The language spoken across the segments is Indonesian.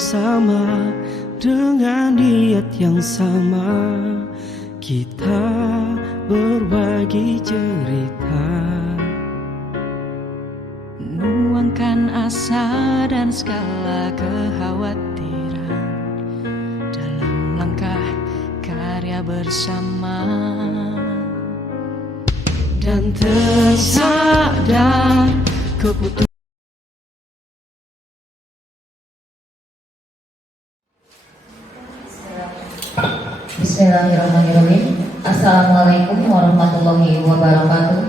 bersama dengan niat yang sama. Kita berbagi cerita, menuangkan asa dan segala kekhawatiran dalam langkah karya bersama. Dan tersadar keputusan. Bismillahirrahmanirrahim. Assalamualaikum warahmatullahi wabarakatuh.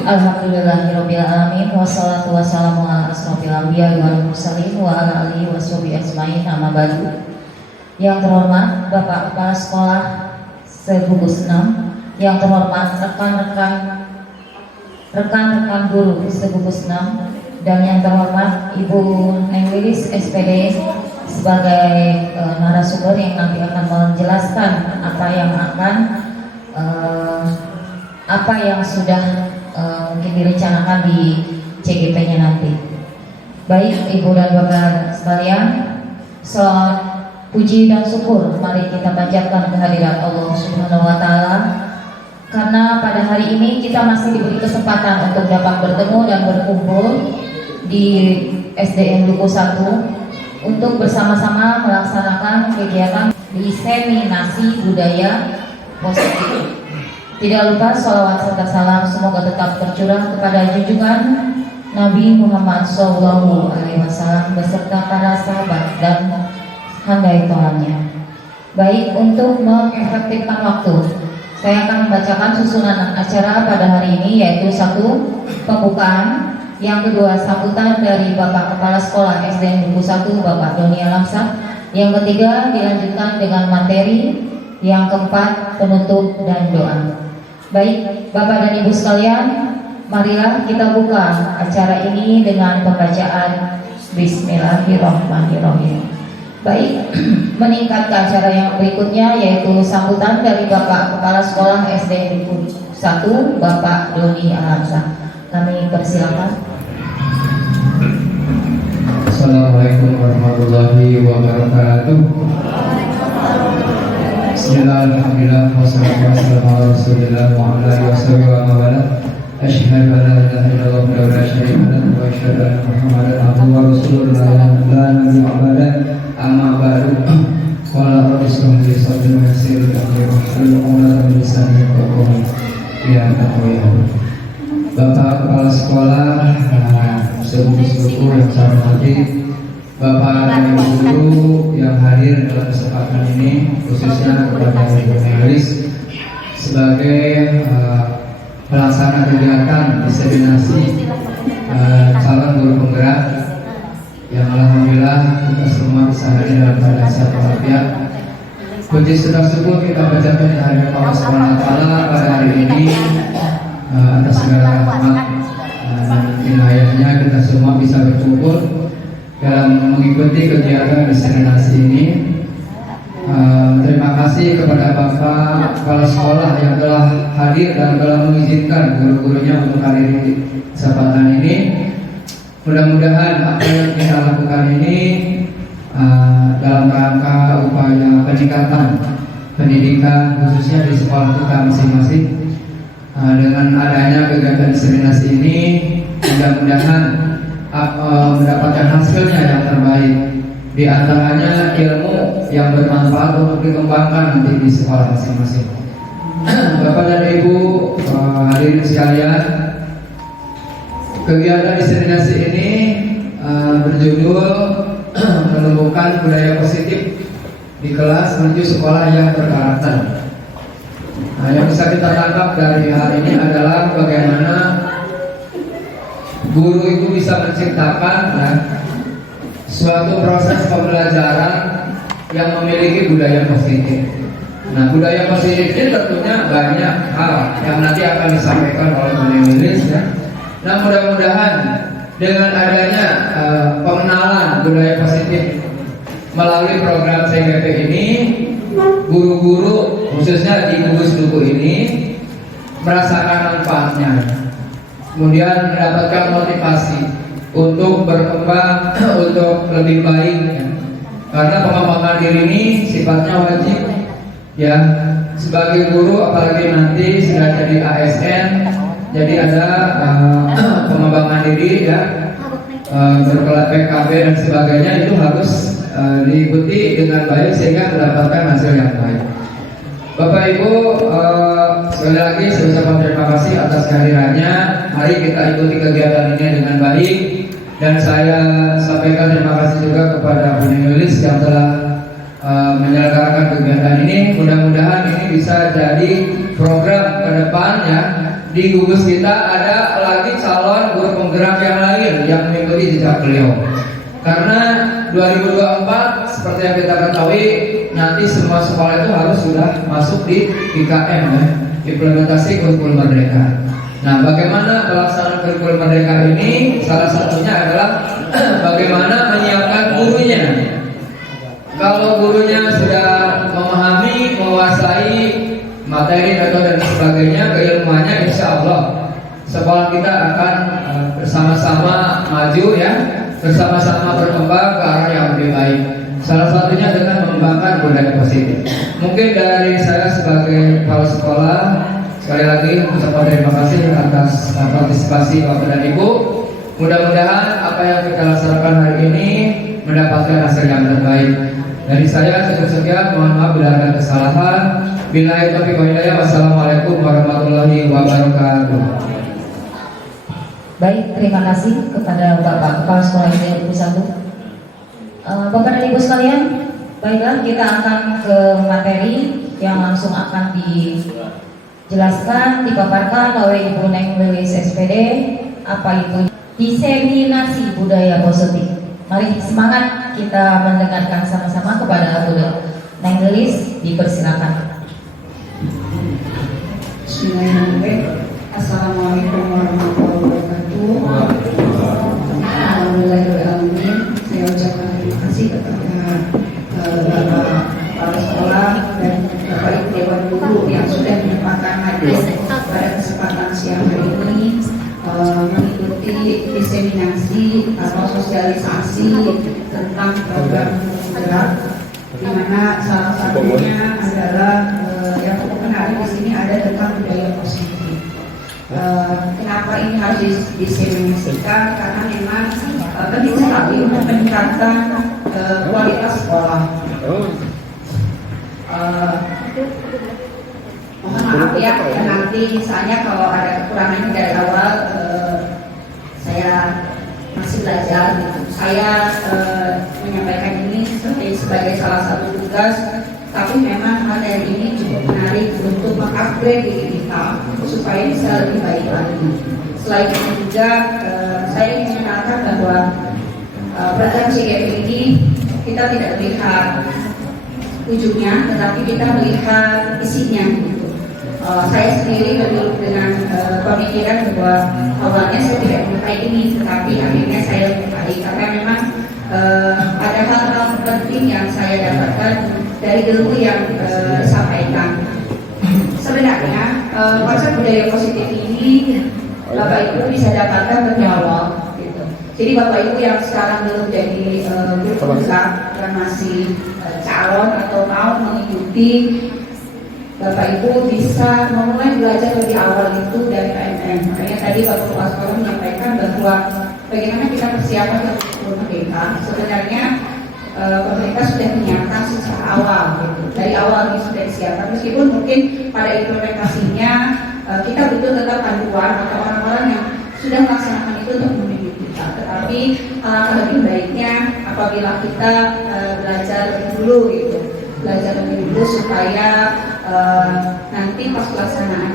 Alhamdulillahirabbil alamin, wassalatu wassalamu ala asrofil anbiya wal mursalin wa ala alihi washabihi ajmain, amma ba'du. Yang terhormat Bapak Kepala Sekolah Segugus 6, yang terhormat rekan-rekan guru Segugus 6, dan yang terhormat Ibu Neng Lilis SPD sebagai narasumber yang nanti akan menjelaskan apa yang sudah mungkin direncanakan di CGP-nya nanti. Baik Ibu dan Bapak sekalian, selawat puji dan syukur mari kita panjatkan kehadirat Allah Subhanahu wa Ta'ala, karena pada hari ini kita masih diberi kesempatan untuk dapat bertemu dan berkumpul di SDN Duku 1 untuk bersama-sama melaksanakan kegiatan diseminasi budaya positif. Tidak lupa sholawat serta salam semoga tetap tercurah kepada junjungan Nabi Muhammad SAW beserta para sahabat dan handai tohannya. Baik, untuk mengefektifkan waktu, saya akan membacakan susunan acara pada hari ini, yaitu 1. Pembukaan, yang kedua sambutan dari Bapak Kepala Sekolah SDN Duku 1 Bapak Doni Alamsyah, yang ketiga dilanjutkan dengan materi, yang keempat penutup dan doa. Baik Bapak dan Ibu sekalian, marilah kita buka acara ini dengan pembacaan Bismillahirrahmanirrahim. Baik, meningkat ke acara yang berikutnya, yaitu sambutan dari Bapak Kepala Sekolah SDN Duku 1 Bapak Doni Alamsyah. Kami persilakan. Assalamualaikum warahmatullahi wabarakatuh. Bismillahirrahmanirrahim. Wassalatu wassalamu ala Rasulillah wa ala alihi wa man asyhadu an la ilaha illallah wa la syarika lahu wa asyhadu anna Muhammadan abduhu wa rasuluhu la nabiyya ba'da, amma ba'du. Qala rabbi shrah li sadri wa yassir li amri wahlul 'uqdatam min lisani yafqahu qawli. Bapak Kepala Sekolah Segugus Duku yang saya hormati, Bapak dan Ibu guru yang hadir dalam kesempatan ini, khususnya kepada Ibu Nelis sebagai pelaksana kegiatan diseminasi calon guru penggerak, yang alhamdulillah kita semua bisa hadir dalam keadaan sehat walafiat. Puji syukur kita panjatkan kehadirat Allah Subhanahu wa Ta'ala pada hari ini, atas segala rahmat dan inayahnya kita semua bisa berkumpul dalam mengikuti kegiatan diseminasi ini. Terima kasih kepada Bapak Kepala Sekolah yang telah hadir dan telah mengizinkan guru-gurunya untuk hadir di kesempatan ini. Mudah-mudahan apa yang kita lakukan ini dalam rangka upaya peningkatan pendidikan khususnya di sekolah kita masing-masing. Dengan adanya kegiatan diseminasi ini, mudah-mudahan mendapatkan hasilnya yang terbaik. Di antaranya ilmu yang bermanfaat untuk dikembangkan nanti di sekolah masing-masing. Bapak dan Ibu hadirin sekalian, kegiatan diseminasi ini berjudul menumbuhkan budaya positif di kelas menuju sekolah yang berkarakter. Yang bisa kita tangkap dari hal ini adalah bagaimana guru itu bisa menciptakan suatu proses pembelajaran yang memiliki budaya positif. Nah, budaya positif ini tentunya banyak hal yang nanti akan disampaikan oleh Bu Nelis ya. Nah, mudah-mudahan dengan adanya pengenalan budaya positif melalui program CGP ini, guru-guru khususnya di gugus duku ini merasakan manfaatnya, kemudian mendapatkan motivasi untuk berkembang untuk lebih baik ya. Karena pengembangan diri ini sifatnya wajib ya. Sebagai guru apalagi nanti sudah jadi ASN, jadi ada pengembangan diri ya, berkelas PKB dan sebagainya, itu harus diikuti dengan baik sehingga mendapatkan hasil yang baik. Bapak Ibu, sekali lagi saya ucapkan terima kasih atas kehadirannya. Mari kita ikuti kegiatan ini dengan baik. Dan saya sampaikan terima kasih juga kepada Bu Nulis yang telah menyelenggarakan kegiatan ini. Mudah-mudahan ini bisa jadi program ke depan ya. Di gugus kita ada lagi calon guru penggerak yang lain yang mengikuti jejak beliau. Karena 2024 seperti yang kita ketahui, nanti semua sekolah itu harus sudah masuk di IKM ya, implementasi kurikulum merdeka. Nah, bagaimana pelaksanaan kurikulum merdeka ini? Salah satunya adalah bagaimana menyiapkan gurunya. Kalau gurunya sudah memahami, menguasai materi, metode dan sebagainya, keilmuannya, insya Allah sekolah kita akan bersama-sama maju ya, bersama-sama berkembang ke arah yang lebih baik. Salah satunya dengan mengembangkan budaya positif. Mungkin dari saya sebagai kepala sekolah, sekali lagi ucapkan terima kasih atas partisipasi Bapak dan Ibu. Mudah-mudahan apa yang kita laksanakan hari ini mendapatkan hasil yang terbaik. Dari saya cukup sekian, mohon maaf bila ada kesalahan. Billahi taufiq wal hidayah. Wassalamualaikum warahmatullahi wabarakatuh. Baik, terima kasih kepada Bapak Kepala Sekolah IPB 1. Bapak dan Ibu sekalian, baiklah kita akan ke materi yang langsung akan dijelaskan, dipaparkan oleh Ibu Neng Lilis SPD. Apa itu diseminasi budaya positif? Mari semangat kita mendengarkan sama-sama kepada Bu Neng Lilis, dipersilakan. Bismillahirrahmanirrahim. Assalamualaikum warahmatullahi wabarakatuh. Alhamdulillahirrahmanirrahim. Saya ucapkan terima kasih kepada Bapak Kepala Sekolah dan Bapak Ibu Dewan Guru yang sudah menyempatkan hadir pada kesempatan siang hari ini mengikuti diseminasi atau sosialisasi tentang program gerak, di mana salah satunya adalah yang menarik di sini ada tentang budaya positif. Kenapa ini harus diseminasikan? Karena memang penting sekali untuk meningkatkan kualitas sekolah. Mohon maaf ya, nanti misalnya kalau ada kekurangan dari awal, saya masih belajar gitu. Saya menyampaikan ini sebagai salah satu tugas, tapi memang materi ini cukup menarik untuk mengupgrade diri kita supaya bisa lebih baik lagi. Selain itu juga saya ingin mengenalkan bahwa program CGP ini kita tidak melihat ujungnya, tetapi kita melihat isinya. Saya sendiri dengan pemikiran bahwa awalnya saya tidak menyukai ini, tetapi akhirnya saya menyukai karena memang ada hal-hal penting yang saya dapatkan dari ilmu yang disampaikan. Sebenarnya konsep budaya positif ini Bapak Ibu bisa dapatkan lebih awal gitu. Jadi Bapak Ibu yang sekarang belum jadi guru penggerak dan masih calon atau mau mengikuti, Bapak Ibu bisa memulai belajar lebih awal itu dari PNN. Makanya tadi Bapak Kepala Sekolah menyampaikan bahwa bagaimana kita persiapan untuk merdeka. Sebenarnya pemerintah sudah menyiapkan secara awal gitu. Dari awal ini sudah disiapkan, meskipun mungkin pada implementasinya kita butuh tetap panduan atau orang-orang yang sudah melaksanakan itu untuk membimbing kita. Tetapi lebih baiknya apabila kita belajar lebih dulu gitu, belajar lebih dulu supaya nanti pas pelaksanaan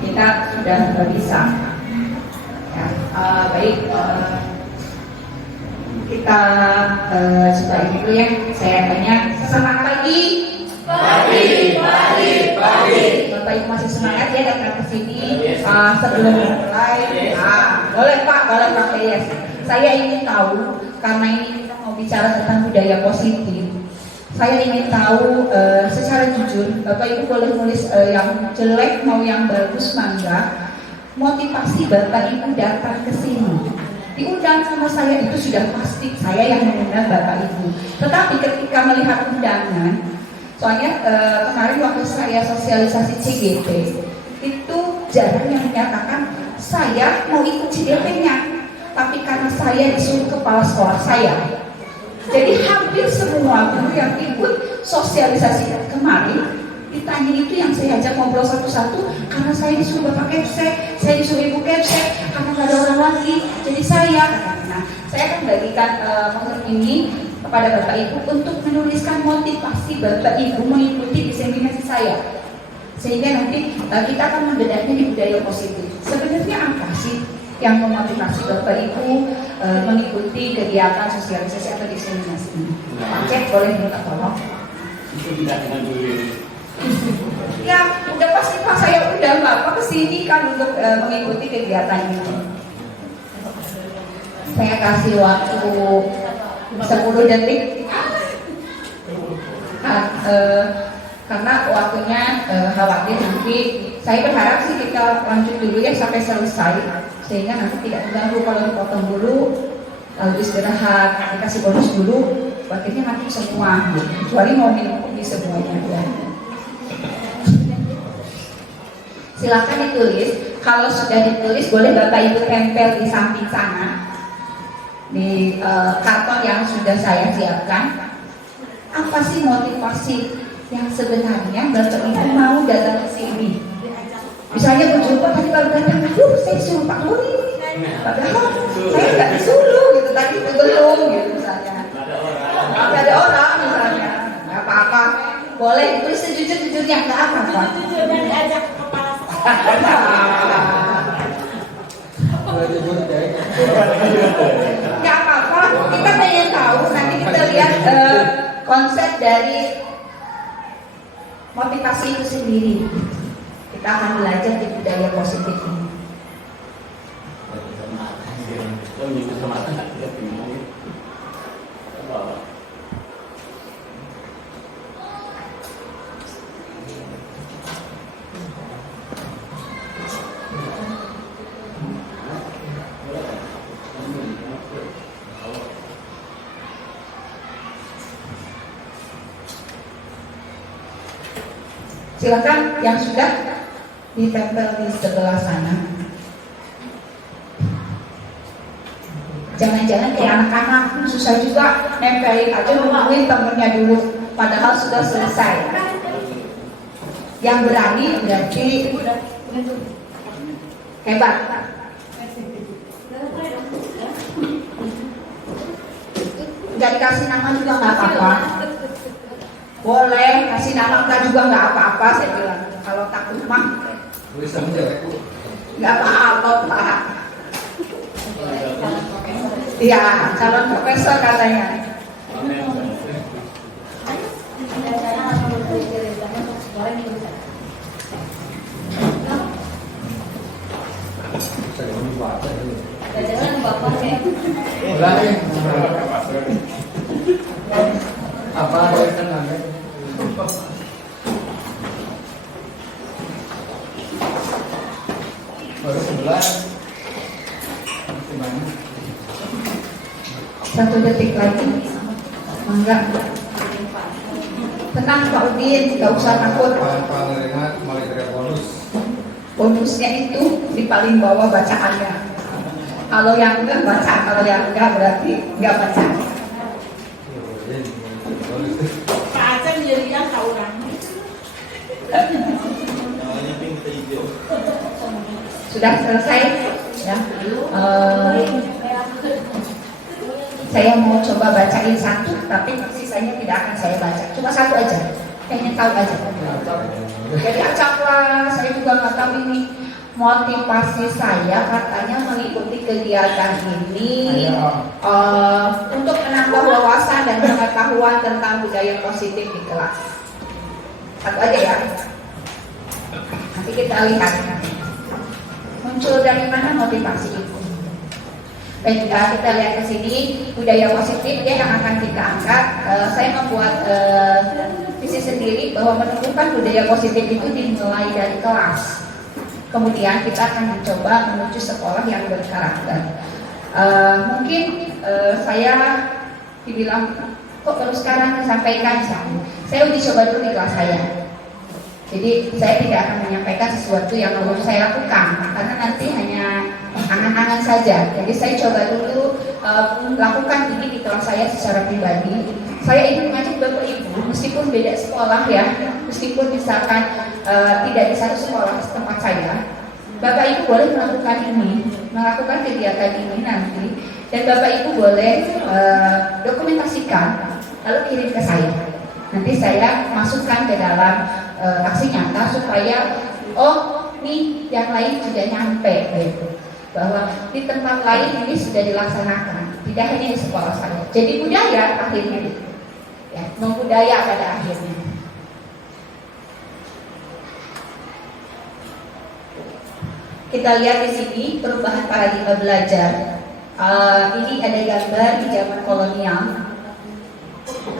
kita sudah bisa. Ya, baik. Kita coba ini dulu ya. Saya tanya, semangat pagi. Pagi. Bapak Ibu masih semangat ya datang ke sini. Sebelum mulai, boleh Pak yes. Saya ingin tahu, karena ini kita mau bicara tentang budaya positif. Saya ingin tahu secara jujur, Bapak Ibu boleh nulis yang jelek mau yang bagus mangga. Motivasi Bapak Ibu datang ke sini diundang sama saya itu sudah pasti saya yang mengundang Bapak Ibu. Tetapi ketika melihat undangan, soalnya kemarin waktu saya sosialisasi CGP itu jarang yang menyatakan saya mau ikut CGP-nya, tapi karena saya disuruh kepala sekolah saya. Jadi hampir semua guru yang ikut sosialisasi kemarin ditanya itu yang saya ajak ngobrol satu-satu, karena saya disuruh Bapak Kepsek, saya disuruh Ibu Kepsek, karena nggak ada orang lagi, jadi saya. Nah, saya akan bagikan momen ini kepada Bapak Ibu untuk menuliskan motivasi Bapak Ibu mengikuti diseminasi saya, sehingga nanti kita akan membedanya di budaya positif. Sebenarnya apa sih yang memotivasi Bapak Ibu mengikuti kegiatan sosialisasi atau diseminasi ini? Pak Cek, boleh minta tolong? Itu tidak dengan dulu. Ya, udah pasti Pak, saya udah Bapak kesini kan untuk mengikuti kegiatan ini. Saya kasih waktu 10 detik. Karena waktunya khawatir nanti. Saya berharap sih kita lanjut dulu ya sampai selesai, sehingga nanti tidak mengganggu. Kalau dipotong dulu lalu istirahat, dikasih bonus dulu, waktunya mati semua, kecuali mau minum kopi semuanya ya. Silakan ditulis. Kalau sudah ditulis, boleh Bapak Ibu tempel di samping sana di karton yang sudah saya siapkan. Apa sih motivasi yang sebenarnya Bapak Ibu mau datang ke sini? Misalnya berjumpa tadi baru datang, saya disuruh Pak Doni, padahal saya nggak disuruh gitu, tadi itu belum gitu misalnya. Nggak ada orang misalnya, nggak apa-apa. Boleh ditulis sejujur-jujurnya, nggak apa-apa. Sejujurnya diajak kepala sekolah. Nggak apa-apa, kita pengen tahu. Nanti kita lihat konsep dari motivasi itu sendiri. Kita akan belajar di budaya positif ini. Silakan yang sudah ditempel di sebelah sana. Jangan-jangan kayak anak-anak susah juga nempelin aja, nungguin temennya dulu, padahal sudah selesai. Yang berani berarti hebat. Nggak dikasih nama juga nggak apa-apa. Boleh kasih nama enggak juga nggak apa-apa, saya bilang. Kalau takut mah nggak apa-apa Pak. Iya, calon profesor katanya. Apa itu namanya? Baru 11. Satu detik lagi. Enggak. Tenang Pak Udin, nggak usah takut. Bonusnya itu di paling bawah bacaannya. Kalau yang enggak baca, kalau yang enggak berarti enggak baca. Pak Aceh jadi yang tahu orang. Sudah selesai ya. Saya mau coba bacain satu, tapi sisanya tidak akan saya baca. Cuma satu aja, pengen tahu aja. Jadi acaplah, saya juga nggak tahu ini motivasi saya katanya mengikuti kegiatan ini untuk menambah wawasan dan pengetahuan tentang budaya positif di kelas. Satu aja ya. Nanti kita lihat muncul dari mana motivasi itu. Baik, kita lihat ke sini budaya positif ya yang akan kita angkat. Saya membuat visi sendiri bahwa menumbuhkan budaya positif itu dimulai dari kelas. Kemudian kita akan mencoba menuju sekolah yang berkarakter. Mungkin saya dibilang kok baru sekarang disampaikan, saya uji coba dulu di kelas saya. Jadi saya tidak akan menyampaikan sesuatu yang belum saya lakukan, karena nanti hanya angan-angan saja. Jadi saya coba dulu lakukan ini di kelas saya secara pribadi. Saya ingin mengajak Bapak Ibu, meskipun beda sekolah ya, meskipun misalkan tidak di satu sekolah tempat saya, Bapak Ibu boleh melakukan kegiatan ini nanti, dan Bapak Ibu boleh dokumentasikan, lalu kirim ke saya. Nanti saya masukkan ke dalam aksi nyata supaya nih yang lain sudah nyampe gitu. Bahwa di tempat lain ini sudah dilaksanakan, tidak hanya di sekolah saya. Jadi budaya akhirnya gitu. Ya, membudaya pada akhirnya. Kita lihat di sini perubahan paradigma belajar. Ini ada gambar di zaman kolonial,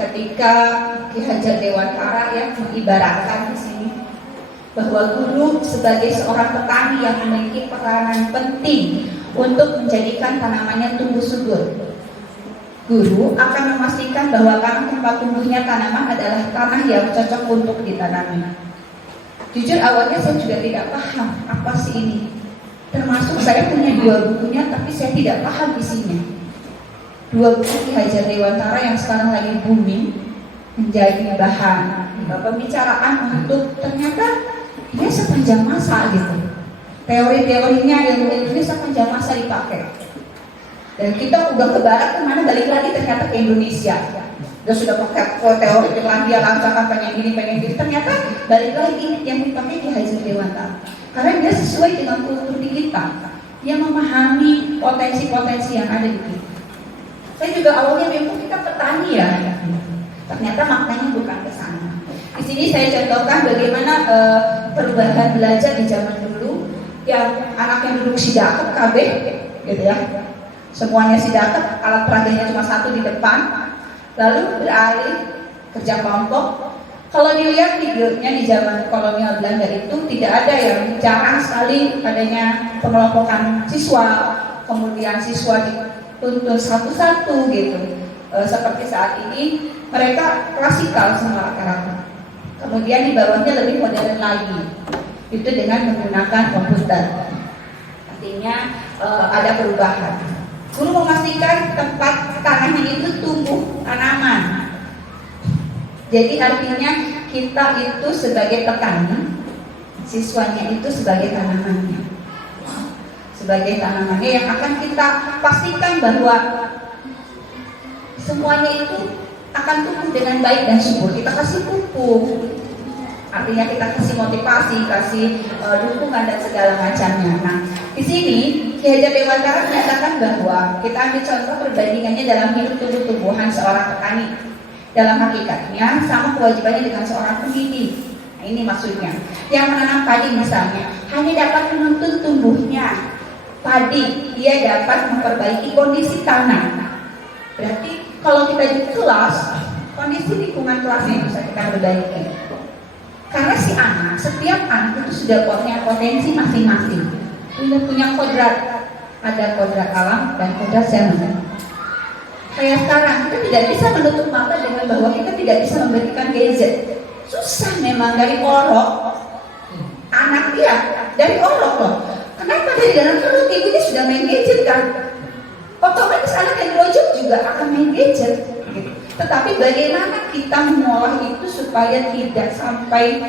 ketika Ki Hajar Dewantara yang mengibaratkan di sini bahwa guru sebagai seorang petani yang memiliki peranan penting untuk menjadikan tanamannya tumbuh subur. Guru akan memastikan bahwa tanah tempat tumbuhnya tanaman adalah tanah yang cocok untuk ditanami. Jujur awalnya saya juga tidak paham apa sih ini. Termasuk saya punya 2 bukunya, tapi saya tidak paham isinya. 2 buku Ki Hajar Dewantara yang sekarang lagi booming menjadi bahan pembicaraan untuk ternyata dia sepanjang masa gitu. Teori-teorinya ilmu-ilmunya sepanjang masa dipakai. Dan kita udah ke barat kemana, balik lagi ternyata ke Indonesia. Dia sudah pakai teori Finlandia, lancarkan pengen gini, ternyata balik lagi ini yang dipakai Ki Hajar Dewantara. Karena dia sesuai dengan kultur di kita. Dia memahami potensi-potensi yang ada di kita. Saya juga awalnya memang kita petani ya. Ternyata maknanya bukan ke sana. Di sini saya contohkan bagaimana perubahan belajar di zaman dulu, yang anaknya duduk sidakep KB, gitu ya. Semuanya sidakep, alat peraganya cuma 1 di depan, lalu beralih kerja kelompok. Kalau dilihat videonya di zaman kolonial Belanda itu tidak ada yang jarang sekali adanya pengelompokan siswa, kemudian siswa dituntun satu-satu gitu. Seperti saat ini mereka klasikal semua rata-rata. Kemudian di bawahnya lebih modern lagi, itu dengan menggunakan komputer. Artinya ada perubahan. Guru memastikan tempat tanahnya itu tumbuh tanaman. Jadi artinya kita itu sebagai petani, siswanya itu sebagai tanamannya. Sebagai tanamannya yang akan kita pastikan bahwa semuanya itu akan tumbuh dengan baik dan subur. Kita kasih pupuk, artinya kita kasih motivasi, kasih dukungan dan segala macamnya. Nah, di sini Ki Hajar Dewantara menyatakan bahwa kita ambil contoh perbandingannya dalam hidup tumbuh-tumbuhan seorang petani. Dalam hakikatnya sama kewajibannya dengan seorang pendidik. Nah, ini maksudnya. Yang menanam padi misalnya hanya dapat menuntun tumbuhnya padi, dia dapat memperbaiki kondisi tanah. Berarti kalau kita di kelas, kondisi lingkungan kelasnya bisa kita perbaiki. Karena si anak, setiap anak itu sudah punya potensi masing-masing. Punya kodrat, ada kodrat alam dan kodrat semen. Kayak sekarang kita tidak bisa menutup mata dengan bahwa kita tidak bisa memberikan gadget. Susah memang dari orok. Anak dia dari orok loh. Kenapa dari dalam perut ibunya sudah main gadget kan? Otomatis anak yang grojok juga akan main gadget. Tetapi bagaimana kita mengolah itu supaya tidak sampai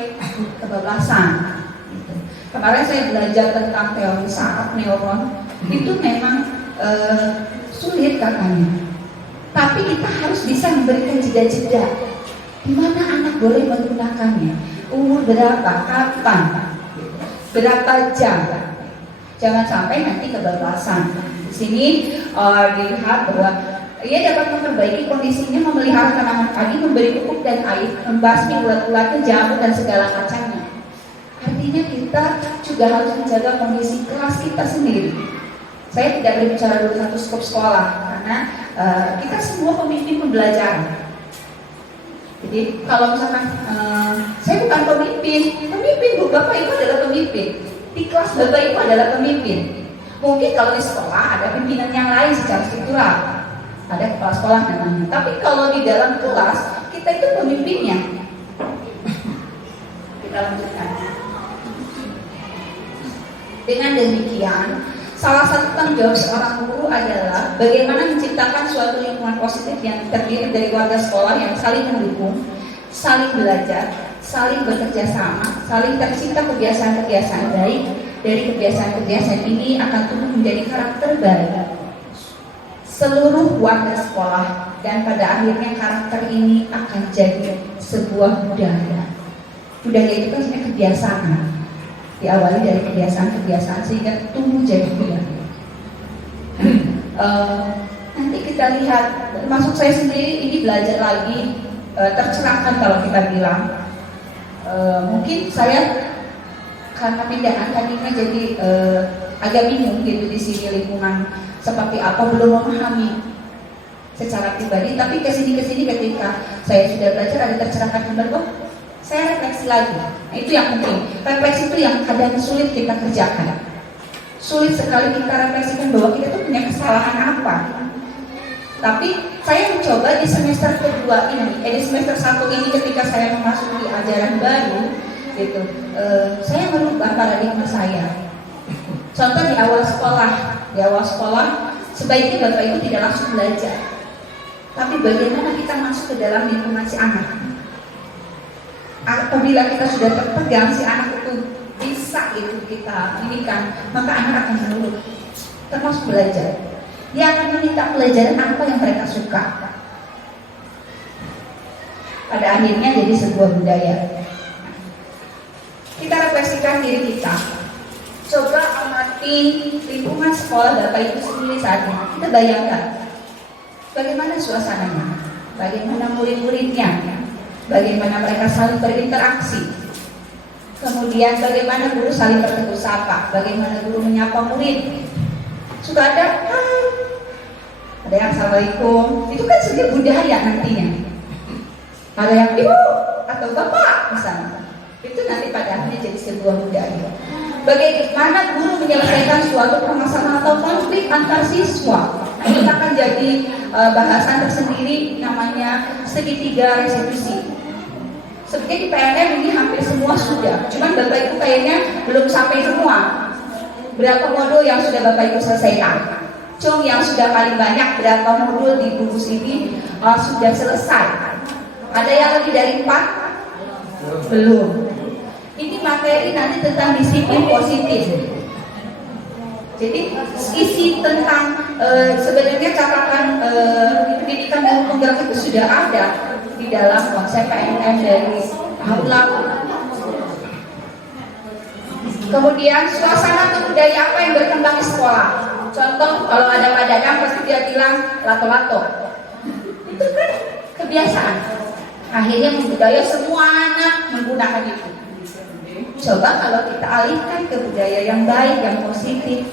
kebablasan. Kemarin saya belajar tentang teori saraf neuron. Itu memang sulit katanya. Tapi kita harus bisa memberikan jeda-jeda. Di mana anak boleh menggunakannya? Umur berapa? Kapan? Berapa jam? Jangan sampai nanti kebablasan. Di sini dilihat bahwa ia dapat memperbaiki kondisinya, memelihara tanaman padi, memberi pupuk dan air, membasmi ulat-ulatnya, jamur dan segala macamnya. Artinya kita juga harus menjaga kondisi kelas kita sendiri. Saya tidak berbicara dulu satu skop sekolah, karena kita semua pemimpin pembelajaran. Jadi kalau misalkan saya bukan pemimpin Bu, Bapak Ibu adalah pemimpin. Di kelas Bapak Ibu adalah pemimpin. Mungkin kalau di sekolah ada pimpinan yang lain secara struktural, ada kepala sekolah namanya. Tapi kalau di dalam kelas kita itu pemimpinnya. Kita lanjutkan. Dengan demikian, salah satu tanggung jawab seorang guru adalah bagaimana menciptakan suatu lingkungan positif yang terdiri dari warga sekolah yang saling mendukung, saling belajar, saling bekerja sama, saling tercipta kebiasaan-kebiasaan baik. Dari kebiasaan-kebiasaan ini akan tumbuh menjadi karakter baik seluruh warga sekolah, dan pada akhirnya karakter ini akan jadi sebuah budaya. Budaya itu kan sebenarnya kebiasaan, diawali dari kebiasaan-kebiasaan sehingga tumbuh jadi budaya. Nanti kita lihat, termasuk saya sendiri ini belajar lagi, tercerahkan kalau kita bilang. Mungkin saya karena pindahan tadinya jadi agak bingung gitu di sini lingkungan seperti apa, belum memahami secara pribadi. Tapi kesini ketika saya sudah belajar ada tercerahkan kembali, saya refleksi lagi. Nah, itu yang penting. Refleksi itu yang kadang sulit kita kerjakan. Sulit sekali kita refleksikan bahwa kita tuh punya kesalahan apa. Tapi saya mencoba di semester kedua ini, di semester 1 ini ketika saya memasuki ajaran baru, gitu, saya merubah paradigma saya. Contoh di awal sekolah sebaiknya Bapak Ibu tidak langsung belajar, tapi bagaimana kita masuk ke dalam lingkungan si anak. Apabila kita sudah terpegang si anak itu bisa itu kita ini kan, maka anak akan menurut, termasuk belajar. Dia akan meminta pelajaran apa yang mereka suka. Pada akhirnya jadi sebuah budaya. Kita refleksikan diri kita. Coba amati lingkungan sekolah Bapak Ibu sendiri saat ini. Kita bayangkan bagaimana suasananya, bagaimana murid-muridnya, bagaimana mereka saling berinteraksi. Kemudian bagaimana guru saling bertegur sapa, bagaimana guru menyapa murid. Suka ada hai, ada yang assalamualaikum. Itu kan sebuah budaya nantinya. Ada yang ibu atau bapak misalnya. Itu nanti pada akhirnya jadi sebuah budaya. Bagaimana guru menyelesaikan suatu permasalahan atau konflik antar siswa. Itu akan jadi bahasan tersendiri, namanya segitiga restitusi. Sebenarnya di PNM ini hampir semua sudah, cuman Bapak Ibu kayaknya belum sampai semua. Berapa modul yang sudah Bapak Ibu selesaikan? Cung yang sudah paling banyak berapa modul di buku ini sudah selesai? Ada yang lebih dari 4? Belum. Ini materi nanti tentang disiplin positif. Jadi isi tentang sebenarnya catatan pendidikan dan penggerak itu sudah ada di dalam konsep PNM dari tahun lalu. Kemudian suasana atau budaya apa yang berkembang di sekolah? Contoh kalau ada Pak Dadang pasti dia bilang lato-lato. Itu kan kebiasaan. Akhirnya membudaya semua anak menggunakan itu. Coba kalau kita alihkan ke budaya yang baik, yang positif,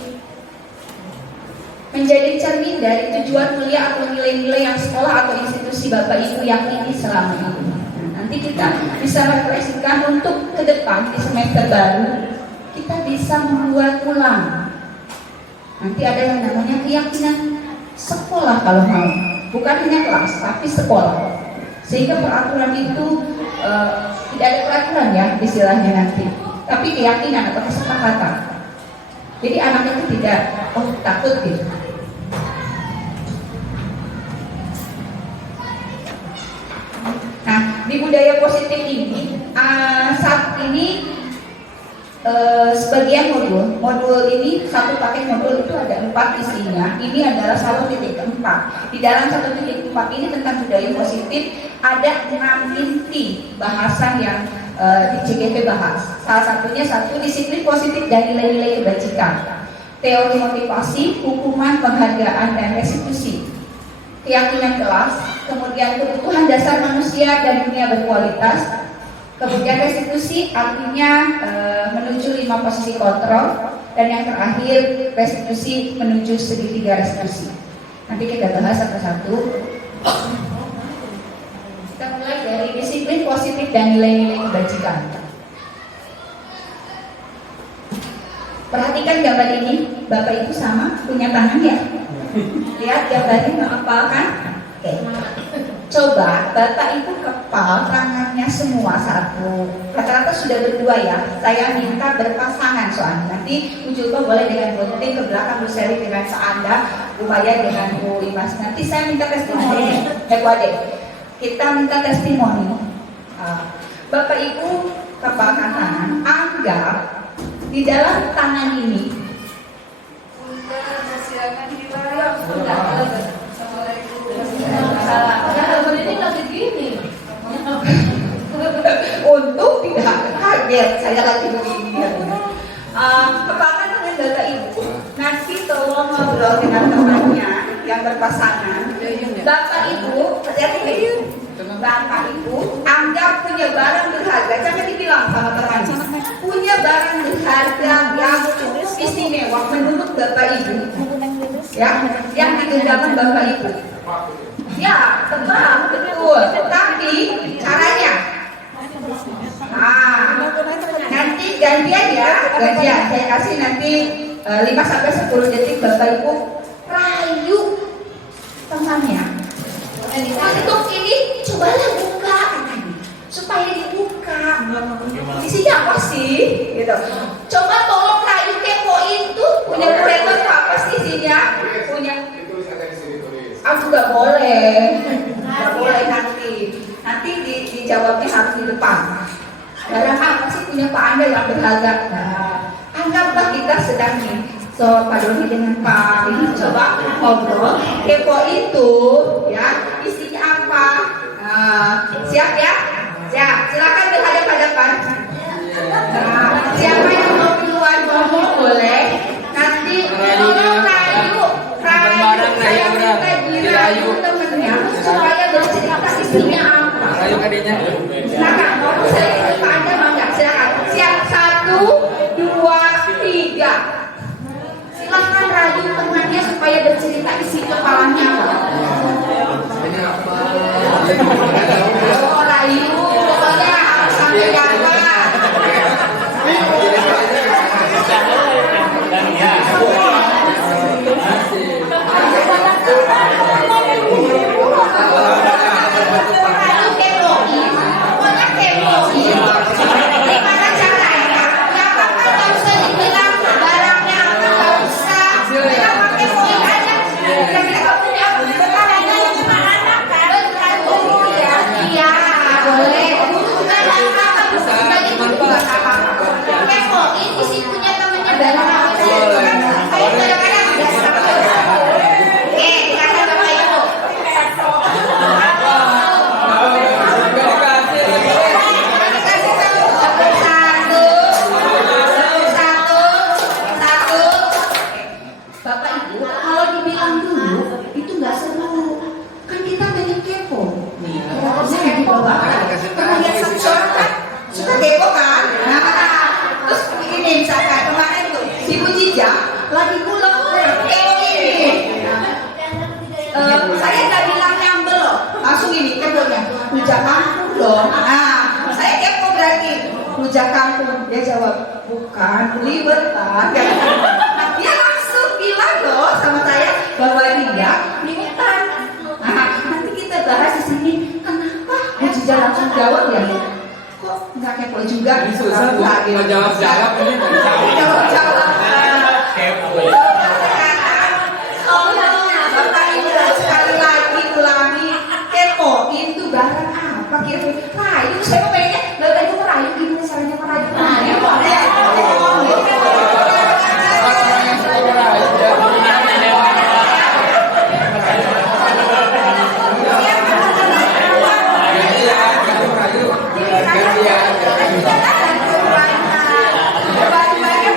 menjadi cermin dari tujuan kuliah atau nilai-nilai yang sekolah atau institusi Bapak Ibu yakini selama ini. Nanti kita bisa merefleksikan untuk ke depan di semester baru kita bisa membuat ulang. Nanti ada yang namanya keyakinan sekolah kalau mau, bukan hanya kelas tapi sekolah. Sehingga peraturan itu tidak ada peraturan ya istilahnya nanti, tapi keyakinan atau kesepakatan. Jadi anak itu tidak takut gitu. Nah, di budaya positif ini saat ini sebagian modul ini satu paket modul itu ada 4 isinya. Ini adalah 1.4. Di dalam 1.4 ini tentang budaya positif ada 6 inti bahasan yang di CGP bahas. Salah satunya disiplin positif dan nilai-nilai kebajikan, teori motivasi, hukuman, penghargaan, dan restitusi, keyakinan kelas, kemudian kebutuhan dasar manusia dan dunia berkualitas. Kemudian restitusi artinya menuju 5 posisi kontrol, dan yang terakhir restitusi menuju segitiga restitusi. Nanti kita bahas satu-satu. Kita mulai dari disiplin positif dan nilai-nilai kebajikan. Perhatikan gambar ini, Bapak Ibu sama punya tangan ya. Lihat gambarnya apa kan? Oke. Coba Bapak Ibu kepal tangannya semua satu. Rata-rata sudah berdua ya. Saya minta berpasangan soalnya. Nanti Bu Julko boleh dengan Bu Tim ke belakang, Bu Seri dengan Seanda, Bu Maya dengan Bu Imas. Nanti saya minta testimoni. Bu Ade. Kita minta testimoni. Bapak Ibu kepalkan tangan. Anggap di dalam tangan ini untuk tidak kaget saya lagi begini. Kepalkan dengan Bapak Ibu. Nanti tolong ngobrol dengan temannya yang berpasangan. Bapak Ibu, hati-hati. Bapak Ibu anggap punya barang berharga, jangan dibilang sama temannya, punya barang berharga yang cukup istimewa menurut Bapak Ibu, ya, yang digenggaman Bapak Ibu. Ya, tebak, betul. Tapi caranya, nanti gantian ya, gantian. Saya kasih nanti 5-10 detik Bapak Ibu rayu temannya. Untuk ini cobalah buka, supaya dibuka. Isinya apa sih? Gitu. Coba tolong rayu kepoin tuh punya kreator apa sih isinya? Punya. Aku nggak boleh, nggak boleh nanti dijawabnya harus di depan. Barang apa sih punya Pak Anda yang berharga? Nah, anggaplah kita sedang nih. So, Pak Doni dengan Pak ini coba ngobrol. Kepo itu, ya, isinya apa? Siap ya? Siap. Silakan berhadapan-hadapan. Nah, siapa yang mau duluan ngomong boleh. Nanti tolong rayu. Saya minta dirayu temennya supaya bercerita isinya apa. Rayu adanya. Silakan. Mau saya Pak Anda mau nggak? Silakan. Siap. 1, 2, 3. Silahkan rayu temannya supaya bercerita isi kepalanya. Oh, rayu, pokoknya harus sampai dapat. Rayu kepoin, pokoknya kepoin. Gimana caranya? Ya apa-apa nggak usah dibilang barangnya apa, nggak usah. Kita pakai poin aja. Kira-kira kamu punya apa? Barangnya cuma anak kan? Betul ya. Iya, boleh. Itu juga nggak apa-apa. Sebagai itu juga nggak apa-apa. Kepoin isi punya temennya barang apa sih? Ayo kadang-kadang nggak sama. Oke, silakan Bapak Ibu. Bapak Ibu, kalau dibilang dulu itu nggak seru, kan kita pengen kepo. Saya kayak di bawah, pernah lihat sensor kan? Suka kepo kan? Nah, terus begini misalkan kemarin tuh si Bu Jija lagi pulang kepo ini. Saya nggak bilang nyambel loh, langsung ini keponya rujak kampung dong. Nah, saya kepo berarti rujak kampung. Dia jawab bukan, liwetan. Dia langsung bilang loh sama saya bahwa dia liwetan. Nah, nanti kita bahas di sini kenapa Bu Jija langsung jawab ya? Kok nggak kepo juga? Susah Bu, mau jawab-jawab ini nggak bisa. Jawab-jawab. Kepo. Bapak Ibu sekali lagi ulangi, kepo itu barang apa kira-kira? Rayu, saya mau pengennya Bapak Ibu merayu, gimana caranya merayu? Nah, boleh. Bagi-bagi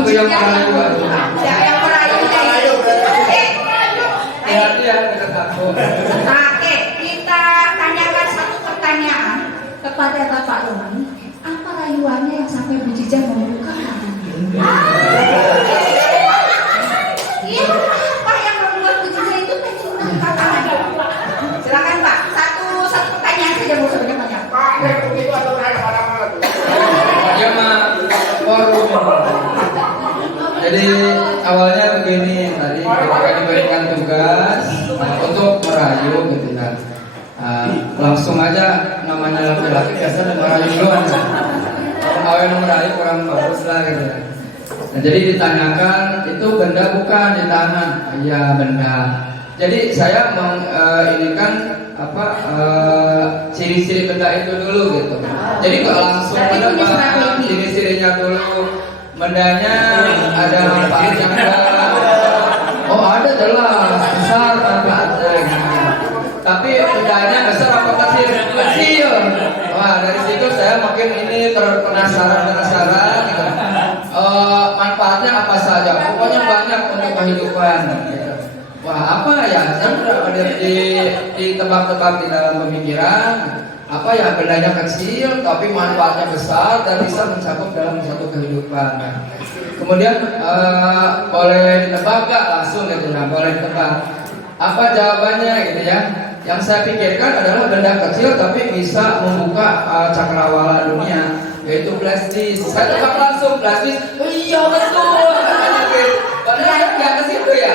Aku yang merayu. Yang merayu. Hati-hati ya dekat aku. Oke, kita tanyakan satu pertanyaan kepada Bapak Roni. Apa rayuannya yang sampai Bu Cica membuka hatinya? Iya, apa yang membuat Bu Cica itu mencurahkan hatinya? Silakan Pak, satu pertanyaan saja, Bu, sebenarnya banyak. Dia mah forum. Jadi awalnya begini, tadi ketika diberikan tugas untuk merayu gitu kan, langsung aja namanya laki-laki biasa merayu duluan. Awalnya merayu kurang bagus lah gitu kan. Nah, jadi ditanyakan itu benda bukan ditahan, iya benda. Jadi saya inikan ciri-ciri benda itu dulu gitu. Jadi nggak langsung menebak ciri-cirinya dulu. Bendanya ada manfaatnya enggak? Oh ada jelas, besar manfaatnya gitu. Tapi bendanya besar apa kecil? Kecil. Wah dari situ saya makin ini penasaran gitu. Manfaatnya apa saja? Pokoknya banyak untuk kehidupan. Gitu. Wah apa ya? Saya udah ditebak-tebak di dalam pemikiran. Apa ya bendanya kecil tapi manfaatnya besar dan bisa mencakup dalam satu kehidupan. Kemudian boleh ditebak gak langsung gitu ya, boleh ditebak. Apa jawabannya gitu ya? Yang saya pikirkan adalah benda kecil tapi bisa membuka cakrawala dunia, yaitu flash disk. Saya tebak langsung flash disk. Oh iya betul. Padahal ya ke situ ya.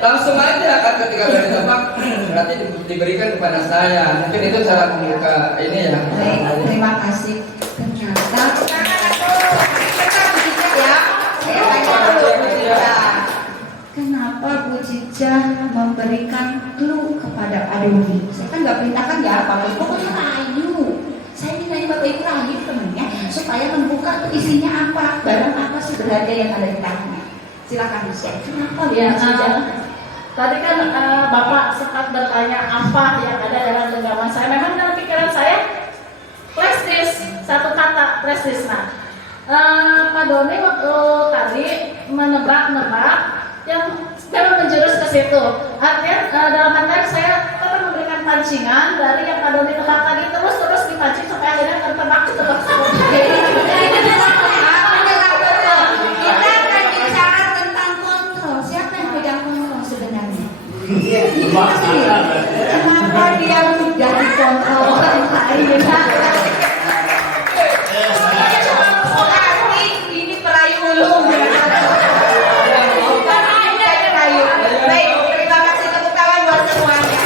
Langsung aja kan ketika sudah ditebak berarti diberikan kepada saya. Mungkin itu cara membuka ini ya. Baik, terima kasih. Ternyata ya. Saya tanya dulu Bu Cica. Kenapa Bu Cica memberikan clue kepada Adoni? Saya kan nggak perintahkan ya apa-apa. Pokoknya rayu. Saya minta Bapak Ibu rayu temennya supaya membuka tuh isinya apa, barang apa sih berharga yang ada di tangannya. Silakan Bu Cica. Kenapa Bu Cica? Tadi kan Bapak sempat bertanya apa yang ada dalam genggaman saya. Memang dalam pikiran saya flash disk, satu kata flash disk. Nah, Pak Doni waktu tadi menebak-nebak yang memang menjurus ke situ. Artinya dalam hati saya tetap memberikan pancingan dari yang Pak Doni tebak tadi terus dipancing sampai akhirnya tertebak itu. Kita akan bicara tentang kontrol. Siapa yang pegang kontrol sebenarnya? Kenapa dia tidak dikontrol orang lain? Ini perayu ulung. Baik, terima kasih tepuk tangan buat semuanya.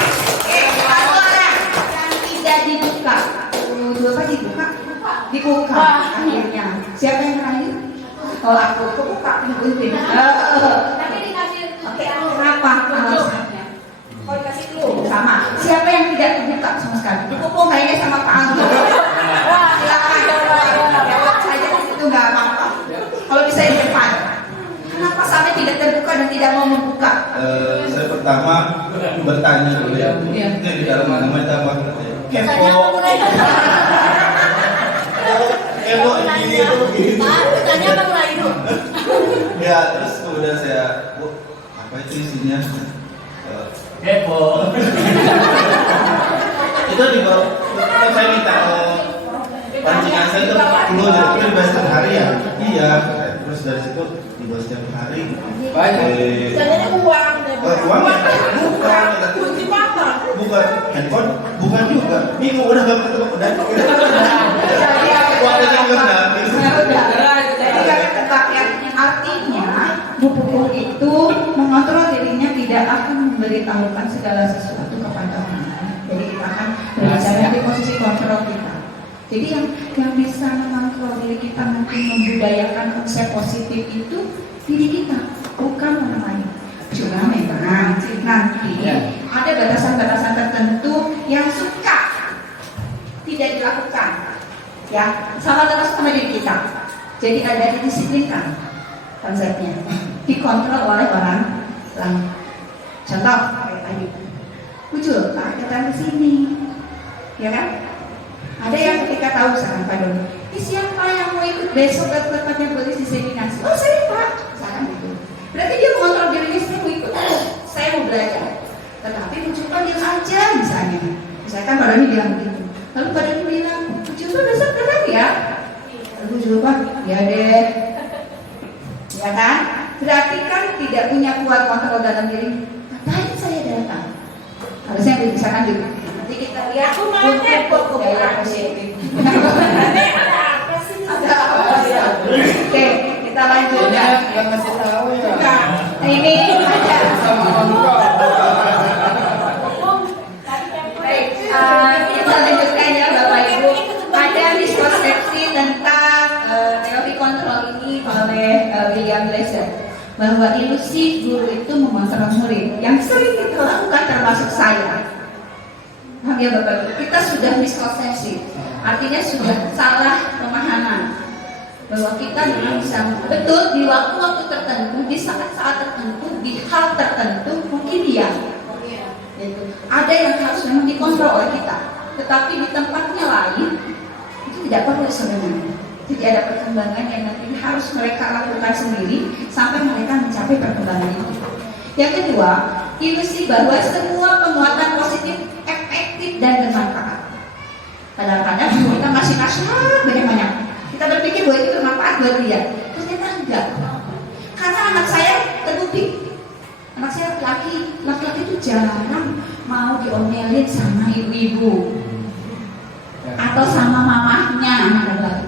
Satu orang yang tidak dibuka. Dua dibuka? Dibuka akhirnya. Siapa yang merayu? Oh aku kebuka pimpin. Tapi dikasih. Oke, kenapa alasannya? Oh dikasih dulu. Sama. Siapa yang tidak terbuka sama sekali? Dipukul kayaknya sama Pak Anggi. Wah silakan. Jawab saja di situ nggak apa-apa. Kalau bisa di depan. Kenapa sampai tidak terbuka dan tidak mau membuka? Saya pertama bertanya dulu ya. Ini di dalam namanya apa? Kepo. Kepo ini begini. Tanya apa mulai itu? Ya terus kemudian saya, apa itu isinya? Kepo. Itu di bawah. Saya minta pancingan saya itu dulu jadi dibaca setiap hari ya. Iya. Terus dari situ dibaca setiap hari. Jadinya uang deh. Uang bukan. Kunci motor. Bukan handphone, bukan juga. Bingung udah gak ketemu udah. Uangnya enggak. Jadi kami tebak ya. Artinya Bu Pupul itu mengontrol dirinya tidak akan memberitahukan segala sesuatu kepada orang lain. Jadi kita akan berbicara di posisi kontrol kita. Jadi yang bisa mengontrol diri kita mungkin membudayakan konsep positif itu diri kita, bukan orang lain. Cuma memang nanti ada batasan-batasan tertentu yang suka tidak dilakukan, ya sama terus sama diri kita. Jadi ada didisiplinkan konsepnya, dikontrol oleh orang lain. Contoh kayak tadi, Pak datang ke sini, ya kan? Ada yang ketika tahu misalkan Pak Doni, siapa yang mau ikut besok ke tempatnya polisi diseminasi? Oh saya Pak, misalkan gitu. Berarti dia mengontrol dirinya, saya mau ikut, saya mau belajar. Tetapi Bu Jupa diam aja misalnya. Misalkan Pak Doni bilang begitu. Lalu Pak Doni bilang, Bu Jupa besok datang ya? Lalu Bu Jupa, ya deh. Ya kan? Berarti kan tidak punya kuat kontrol dalam diri. Ngapain saya datang? Harusnya misalkan juga. Nanti kita lihat untuk gaya positif. Ada apa ya? Oke, kita lanjut ya. Yang ngasih tahu ya. Nah, ini ada. Baik, kita lanjutkan ya Bapak Ibu. Ada miskonsepsi tentang teori kontrol ini oleh William Glasser, bahwa ilusi guru itu mengontrol murid. Yang sering kita lakukan termasuk saya. Paham ya Bapak Ibu? Kita sudah miskonsepsi, artinya sudah salah pemahaman bahwa kita memang bisa betul di waktu-waktu tertentu, di saat-saat tertentu, di hal tertentu mungkin iya. Ada yang harus memang dikontrol oleh kita, tetapi di tempatnya lain itu tidak perlu sebenarnya. Jadi ada perkembangan yang nanti harus mereka lakukan sendiri sampai mereka mencapai perkembangan itu. Yang kedua, ilusi bahwa semua penguatan positif efektif dan bermanfaat. Kadang-kadang kita masih banyak-banyak. Kita berpikir bahwa itu bermanfaat buat dia, ternyata enggak. Karena anak saya terbukti. Anak saya laki-laki itu jarang mau diomelin sama ibu-ibu atau sama mamahnya anak laki.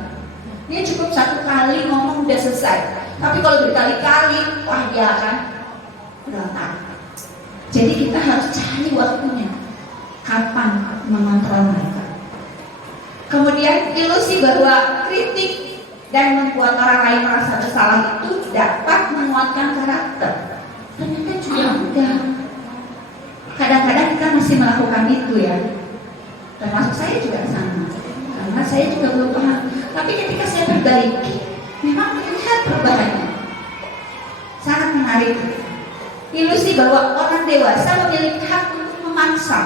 Dia cukup satu kali ngomong udah selesai. Tapi kalau berkali-kali, wah dia akan berontak. Jadi kita harus cari waktunya, kapan mengontrol mereka. Kemudian ilusi bahwa kritik dan membuat orang lain merasa bersalah itu dapat menguatkan karakter. Ternyata juga enggak. Kadang-kadang kita masih melakukan itu ya. Termasuk saya juga sama. Karena saya juga belum paham. Tapi ketika saya perbaiki, memang terlihat perubahannya. Sangat menarik. Ilusi bahwa orang dewasa memiliki hak untuk memaksa.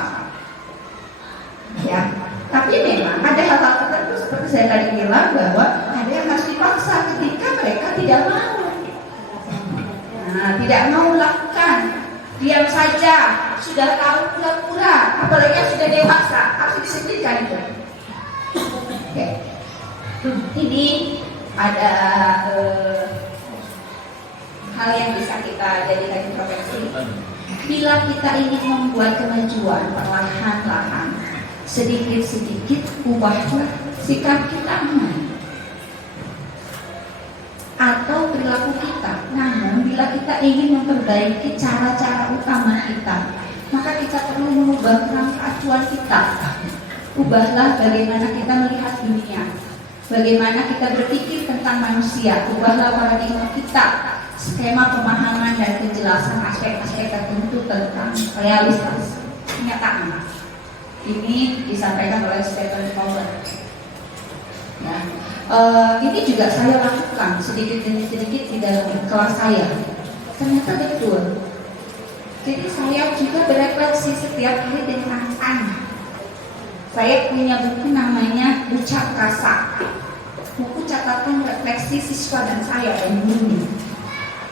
Ya. Tapi memang ada hal-hal tertentu seperti saya tadi bilang bahwa ada yang harus dipaksa ketika mereka tidak mau. Nah, tidak mau melakukan, diam saja, sudah tahu pura-pura, apalagi yang sudah dewasa harus disebutkan itu. Oke. Ini ada hal yang bisa kita jadikan introspeksi. Bila kita ingin membuat kemajuan perlahan-lahan, sedikit-sedikit ubahlah sikap kita atau perilaku kita. Namun bila kita ingin memperbaiki cara-cara utama kita, maka kita perlu mengubah kerangka acuan kita. Ubahlah bagaimana kita melihat dunia, bagaimana kita berpikir tentang manusia. Ubahlah paradigma kita, skema pemahaman dan penjelasan aspek-aspek tertentu tentang realitas kenyataan. Ini disampaikan oleh Stephen Fowler. Nah, ini juga saya lakukan sedikit demi sedikit di dalam kelas saya. Ternyata betul. Jadi saya juga berefleksi setiap hari dengan anak-anak. Saya punya buku namanya Ucap Kasa, buku catatan refleksi siswa dan saya dan guru.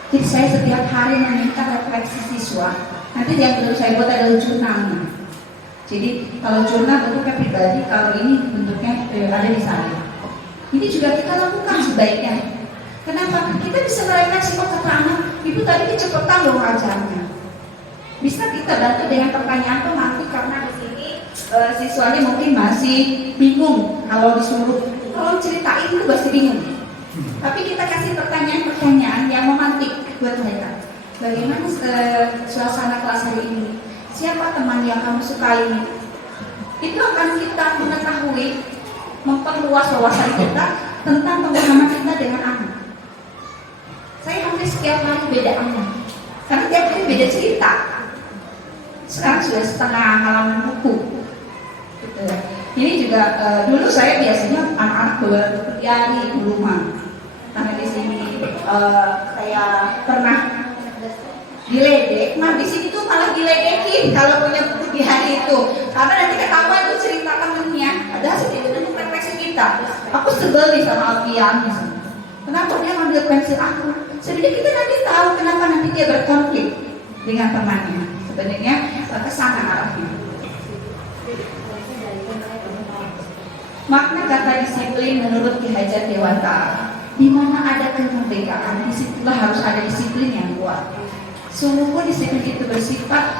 Jadi saya setiap hari meminta refleksi siswa. Nanti yang perlu saya buat adalah jurnalnya. Jadi kalau jurnal bentuknya pribadi, kalau ini bentuknya ada di saya. Ini juga kita lakukan sebaiknya. Kenapa? Kita bisa merefleksi kata anak, ibu tadi kecepatan loh ajarnya. Bisa kita bantu dengan pertanyaan pemantik karena di sini siswanya mungkin masih bingung kalau disuruh, kalau ceritain itu pasti bingung. Tapi kita kasih pertanyaan-pertanyaan yang memantik buat mereka. Bagaimana suasana kelas hari ini? Siapa teman yang kamu sukai? Itu akan kita mengetahui, memperluas wawasan kita tentang pemahaman kita dengan anak. Saya hampir setiap hari beda anak, karena tiap hari beda cerita. Sekarang sudah setengah halaman buku. Gitu. Ini juga dulu saya biasanya anak-anak bawa diary di rumah. Karena di sini saya pernah diledek, nah di sini tuh malah diledekin kalau punya buku diary itu, karena nanti ketahuan itu cerita temennya. Padahal sedikit untuk refleksi kita. Aku Aku sebel nih sama Alfian misalnya. Kenapa dia ngambil pensil aku? Sebenarnya kita nanti tahu kenapa nanti dia berkonflik dengan temannya. Sebenarnya ke sana arahnya. Makna kata disiplin menurut Ki Hajar Dewantara, di mana ada kemerdekaan, disitulah harus ada disiplin yang kuat. Sungguh disiplin itu bersifat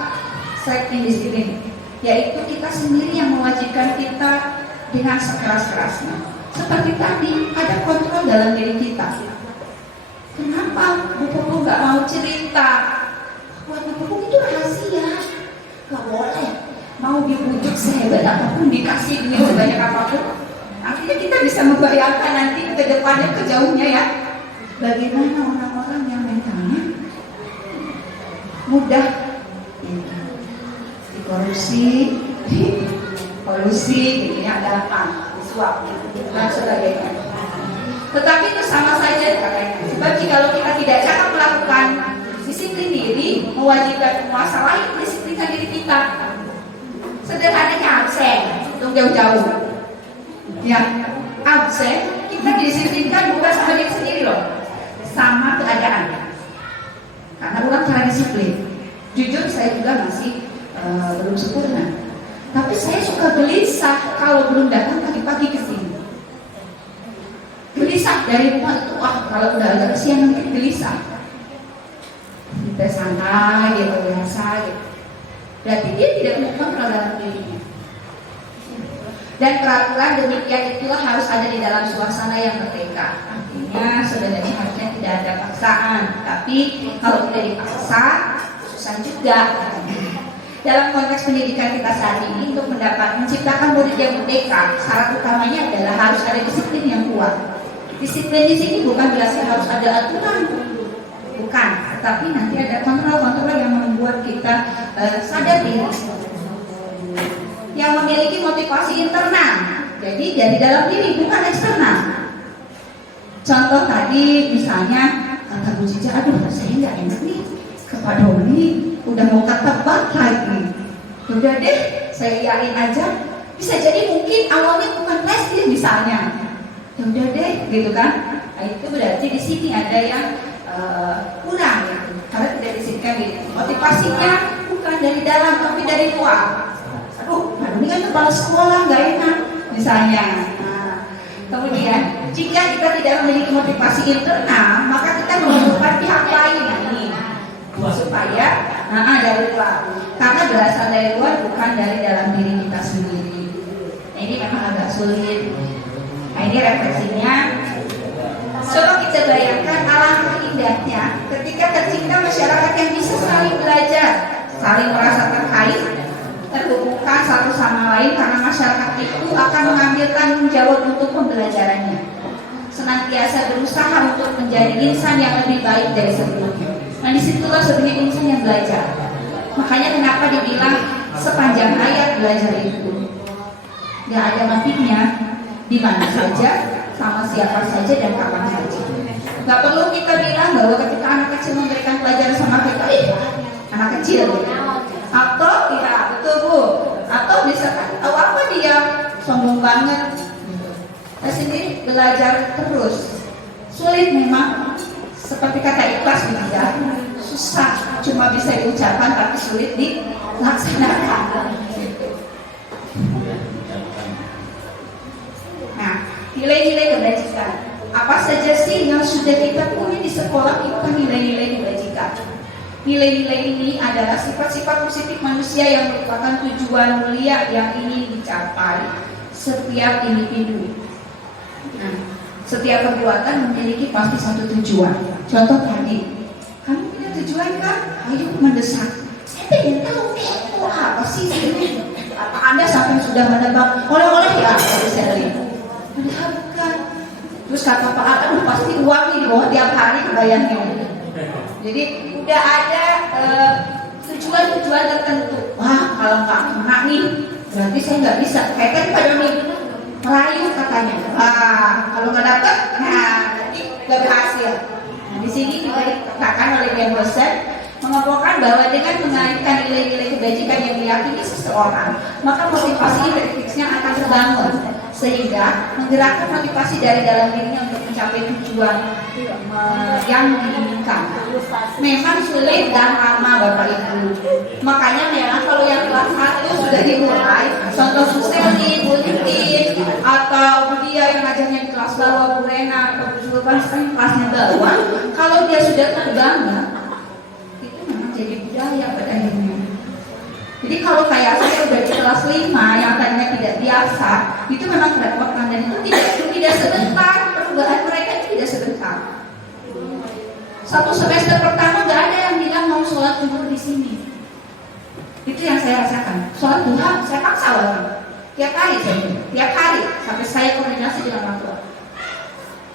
self disiplin, yaitu kita sendiri yang mewajibkan kita dengan sekeras-kerasnya. Seperti tadi, ada kontrol dalam diri kita. Kenapa Bu Pupung nggak mau cerita? Buat Bu Pupung itu rahasia, nggak boleh. Mau dibujuk sehebat apapun, dikasih duit sebanyak apapun, akhirnya kita bisa membayangkan nanti ke depannya, ke jauhnya ya, bagaimana orang-orang yang mentalnya mudah dikorupsi, kolusi, jadinya gampang, disuap, dan sebagainya. Tetapi itu sama saja katanya. Sebab jika kita tidak cakap melakukan disiplin diri, mewajibkan penguasa lain disiplinkan diri kita. Sederhananya absen, untuk jauh-jauh. Ya, absen kita disiplinkan bukan sama diri sendiri loh, sama keadaan. Karena ulang cara disiplin. Jujur saya juga masih belum sempurna. Tapi saya suka gelisah kalau belum datang pagi-pagi ke sini. Gelisah dari rumah itu, kalau udah agak kesian nanti gelisah. Kita santai gitu, biasa gitu. Berarti dia tidak mengontrol dalam dirinya. Dan peraturan demikian itulah harus ada di dalam suasana yang merdeka. Artinya sebenarnya harusnya tidak ada paksaan, tapi kalau tidak dipaksa susah juga. Dalam konteks pendidikan kita saat ini, untuk menciptakan murid yang merdeka, syarat utamanya adalah harus ada disiplin yang kuat. Disiplin di sini bukan berarti harus ada aturan, bukan, tetapi nanti ada kontrol-kontrol yang membuat kita sadar diri, yang memiliki motivasi internal. Jadi dari dalam diri, bukan eksternal. Contoh tadi misalnya kata Bu Cica, aduh saya nggak enak nih ke Pak Doni, udah mau kata bat lagi. Udah deh, saya yakin aja. Bisa jadi mungkin awalnya bukan plastik misalnya. Ya udah deh, gitu kan? Nah, itu berarti di sini ada yang kurang ya, karena tidak disiplinkan diri. Motivasinya bukan dari dalam tapi dari luar. Aduh, ini kan kepala sekolah nggak enak misalnya. Nah, kemudian jika kita tidak memiliki motivasi internal, maka kita membutuhkan pihak lain ini supaya dari luar. Karena berasal dari luar bukan dari dalam diri kita sendiri. Nah, ini memang agak sulit. Nah, ini refleksinya. Coba kita bayangkan alangkah indahnya ketika tercipta masyarakat yang bisa saling belajar, saling merasa terkait, terhubungkan satu sama lain, karena masyarakat itu akan mengambil tanggung jawab untuk pembelajarannya, senantiasa berusaha untuk menjadi insan yang lebih baik dari sebelumnya. Nah, disitulah sebenarnya insan yang belajar. Makanya kenapa dibilang sepanjang hayat belajar itu nggak ada matinya, di mana saja, sama siapa saja dan kapan saja. Gak perlu kita bilang bahwa ketika anak kecil memberikan pelajaran sama kita, anak kecil, atau ya betul Bu, atau misalkan tahu apa dia sombong banget. Saya sendiri belajar terus, sulit memang, seperti kata ikhlas belajar, susah, cuma bisa diucapkan tapi sulit dilaksanakan. Nah, nilai-nilai kebajikan apa saja sih yang sudah kita punya di sekolah? Itu kan nilai-nilai kebajikan. Nilai-nilai ini adalah sifat-sifat positif manusia yang merupakan tujuan mulia yang ingin dicapai setiap individu. Nah, setiap perbuatan memiliki pasti satu tujuan. Contoh tadi, kamu punya tujuan kan? Ayo mendesak. Saya pengen tahu itu apa sih ini? Apa Anda sampai sudah menebak oleh-oleh ya? Saya lihat. Padahal bukan. Terus kata Pak A, aduh pasti uang nih loh tiap hari kebayangnya. Jadi udah ada tujuan-tujuan tertentu. Wah, kalau nggak kena nih, berarti saya nggak bisa. Kayak tadi Pak Doni merayu katanya. Wah, kalau nggak dapat, nah nanti nggak berhasil. Nah, di sini juga dikatakan oleh Ken Dosen mengemukakan bahwa dengan mengaitkan nilai-nilai kebajikan yang diyakini seseorang, maka motivasi intrinsiknya akan terbangun sehingga menggerakkan motivasi dari dalam dirinya untuk mencapai tujuan yang diinginkan. Memang sulit dan lama Bapak Ibu. Makanya memang kalau yang kelas 1 sudah dimulai, contoh Bu Selly, Bu Titin, atau Bu Dia yang ngajarnya di kelas bawah, Bu Rena, atau Bu Julpan sekarang kelasnya bawah, kalau dia sudah terbangun, itu memang jadi budaya pada akhirnya. Jadi kalau kayak saya udah di kelas 5 yang tadinya tidak biasa, itu memang merepotkan dan itu tidak sebentar, perubahan mereka itu tidak sebentar. Satu semester pertama nggak ada yang bilang mau sholat zuhur di sini. Itu yang saya rasakan. Sholat duha saya paksa orang. Tiap hari sampai saya koordinasi dengan orang tua.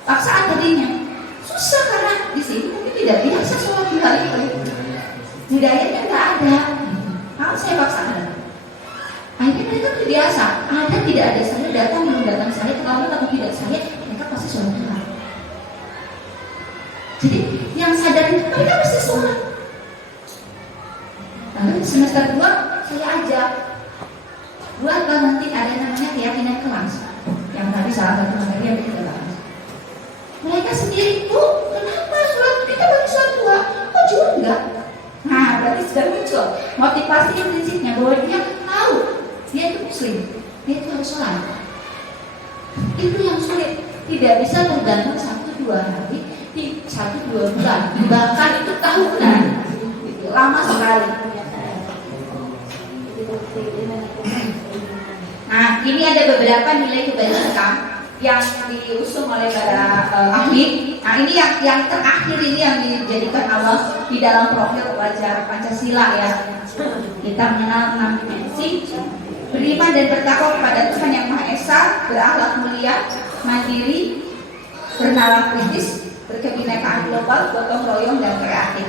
Paksaan tadinya susah karena di sini mungkin tidak biasa sholat duha itu. Budayanya nggak ada. Kalau saya paksakan, akhirnya mereka terbiasa. Ada tidak ada saya datang belum datang saya, kalau atau tidak saya, mereka pasti sholat duha. Jadi yang sadar mereka pasti sholat. Lalu di semester 2 saya ajak buat nanti ada namanya keyakinan kelas. Yang tadi salah satu materi yang kita bahas. Mereka sendiri, Bu, kenapa sholat kita baru sholat 2? Kok juga enggak? Nah, berarti sudah muncul motivasi prinsipnya bahwa dia tahu dia itu muslim, dia itu harus sholat. Itu yang sulit, tidak bisa tergantung 1-2 hari, 1-2 bulan, bahkan itu tahunan, itu lama sekali. Nah, ini ada beberapa nilai kebajikan yang diusung oleh para ahli. Nah, ini yang terakhir ini yang dijadikan awal di dalam profil pelajar Pancasila ya. Kita mengenal 6 dimensi: beriman dan bertakwa kepada Tuhan Yang Maha Esa, berakhlak mulia, mandiri, bernalar kritis, berkebinekaan global, gotong royong dan kreatif.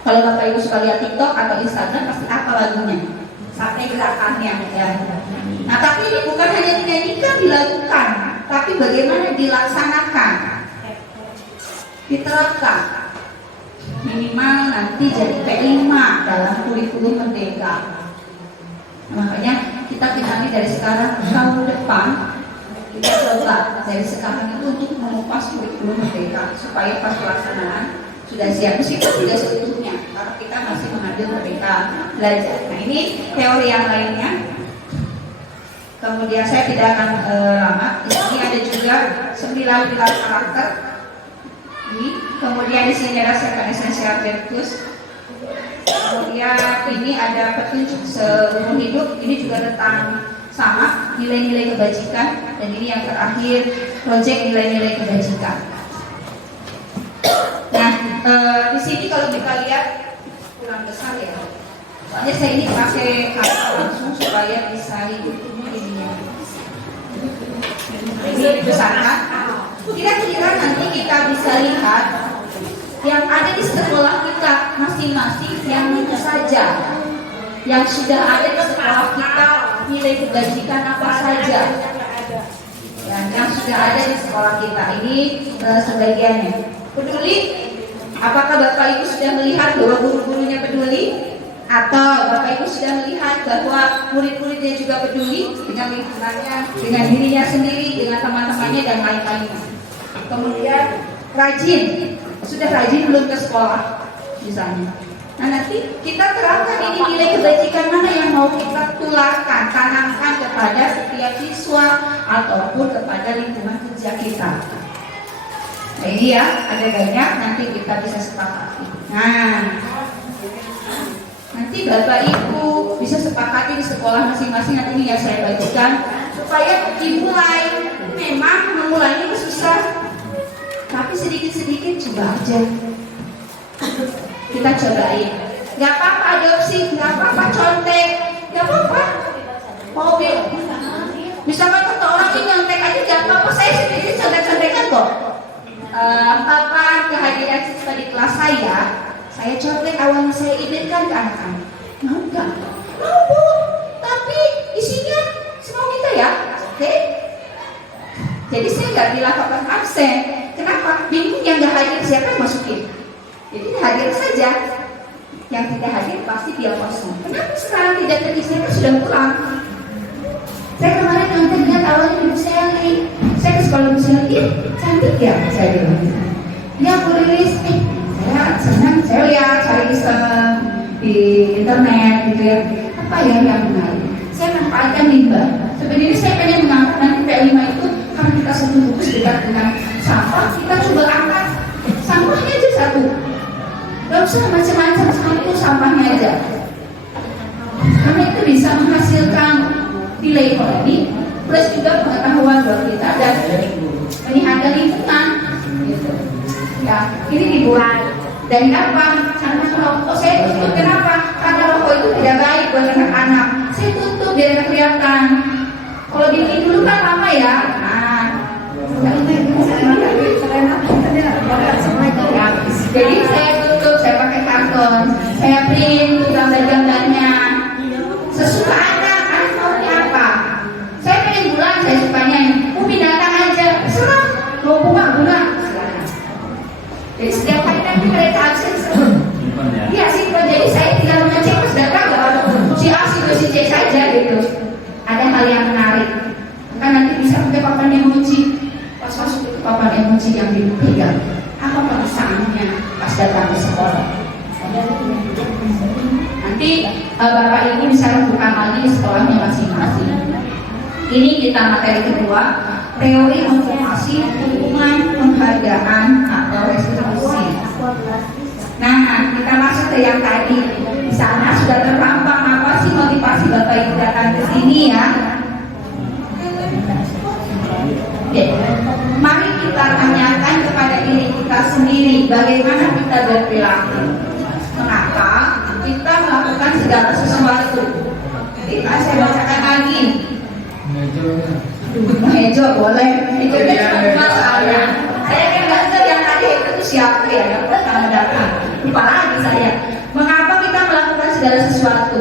Kalau Bapak Ibu suka lihat TikTok atau Instagram pasti apa lagunya, sampai gerakannya ya. Nah, tapi ini bukan hanya dinyanyikan, dilakukan, tapi bagaimana dilaksanakan, diterapkan. Minimal nanti jadi P5 dalam kurikulum merdeka. Makanya kita kenali dari sekarang, tahun depan kita coba dari sekarang itu untuk mengupas kurikulum merdeka supaya pas pelaksanaan sudah siap. Meskipun tidak seutuhnya, karena kita masih mengambil merdeka belajar. Nah, ini teori yang lainnya. Kemudian saya tidak akan lama. Di sini ada juga 9 pilar karakter. Kemudian di sini ada 7 essential virtues. Kemudian ini ada petunjuk seumur hidup. Ini juga tentang sama nilai-nilai kebajikan. Dan ini yang terakhir, proyek nilai-nilai kebajikan. Nah, di sini kalau kita lihat kurang besar ya. Soalnya saya ini pakai kaca langsung supaya bisa hidup ininya. Ini dibesarkan. Kira-kira nanti kita bisa lihat yang ada di sekolah kita masing-masing yang mana saja, yang sudah ada di sekolah kita nilai kebajikan apa saja, yang sudah ada di sekolah kita ini sebagiannya. Peduli? Apakah Bapak Ibu sudah melihat bahwa guru-gurunya peduli? Atau Bapak Ibu sudah melihat bahwa murid-muridnya juga peduli dengan lingkungannya, dengan dirinya sendiri, dengan teman-temannya dan lain-lainnya. Kemudian rajin, sudah rajin belum ke sekolah misalnya. Nah, nanti kita terapkan ini nilai kebajikan mana yang mau kita tularkan, tanamkan kepada setiap siswa ataupun kepada lingkungan kerja kita. Nah, ini ya, ada banyak, nanti kita bisa sepakati. Nah, nanti Bapak Ibu bisa sepakati di sekolah masing-masing. Nanti ini yang saya bagikan supaya dimulai. Memang memulainya itu susah, tapi sedikit-sedikit coba aja. Kita cobain. Gak apa-apa adopsi, gak apa-apa contek, gak apa-apa. Mobil. Misalkan kata orang ini nyontek aja gak apa-apa. Saya sendiri contek-contekan kok. Kapan kehadiran siswa di kelas saya contek awalnya saya idamkan ke anak-anak. Mau nggak? Mau Bu, tapi isinya semua kita ya, oke? Jadi saya nggak dilakukan absen. Kenapa? Bingung yang nggak hadir siapa yang masukin? Jadi hadir saja. Yang tidak hadir pasti dia kosong. Kenapa sekarang tidak terisi? Kan sudah pulang. Saya kemarin nonton lihat awalnya Ibu Sally. Saya ke sekolah Ibu Sally, cantik ya, saya bilang. Ya Bu Lilis, saya senang, saya lihat cari iseng di internet gitu ya. Apa ya yang menarik? Saya manfaatkan limbah. Sebenarnya saya pengen mengangkat nanti P5 itu karena kita satu bungkus dekat dengan sampah, kita coba angkat sampahnya aja satu. Gak usah macam-macam, satu sampahnya aja. Karena itu bisa menghasilkan nilai ekonomi plus juga pengetahuan buat kita dan menyehatkan lingkungan. Gitu. Ya, ini dibuat dari apa? Karena rokok saya tutup. Kenapa? Karena rokok itu tidak baik buat anak-anak. Saya tutup biar nggak kelihatan. Kalau bikin dulu kan lama ya. Nah, jadi saya tutup, saya pakai karton, saya print gambar-gambarnya sesuka anak maunya apa. Saya pengen bulan, saya sukanya mau binatang aja, serah mau bunga. Jadi setiap hari nanti mereka absen serah. Iya sih, jadi saya tinggal mengecek pas datang si A, si B, si C saja gitu. Ada hal yang menarik, kan nanti bisa pakai papan emoji. Pas masuk ke papan emoji yang dipegang, apa perasaannya pas datang ke sekolah. Nanti Bapak Ibu bisa lakukan lagi di sekolahnya masing-masing. Ini kita materi kedua, teori motivasi, dukungan, penghargaan atau restitusi. Nah, kita masuk ke yang tadi. Di sana sudah terpampang apa sih motivasi Bapak Ibu datang ke sini ya. Oke. Mari kita tanyakan kepada diri kita sendiri bagaimana kita berperilaku. Mengapa kita melakukan segala sesuatu? Kita saya bacakan lagi. Mejo boleh. Mejonya cuma saya. Saya kan belajar yang tadi itu siapa ya? Yang pertama datang. Lupa lagi saya. Mengapa kita melakukan segala sesuatu?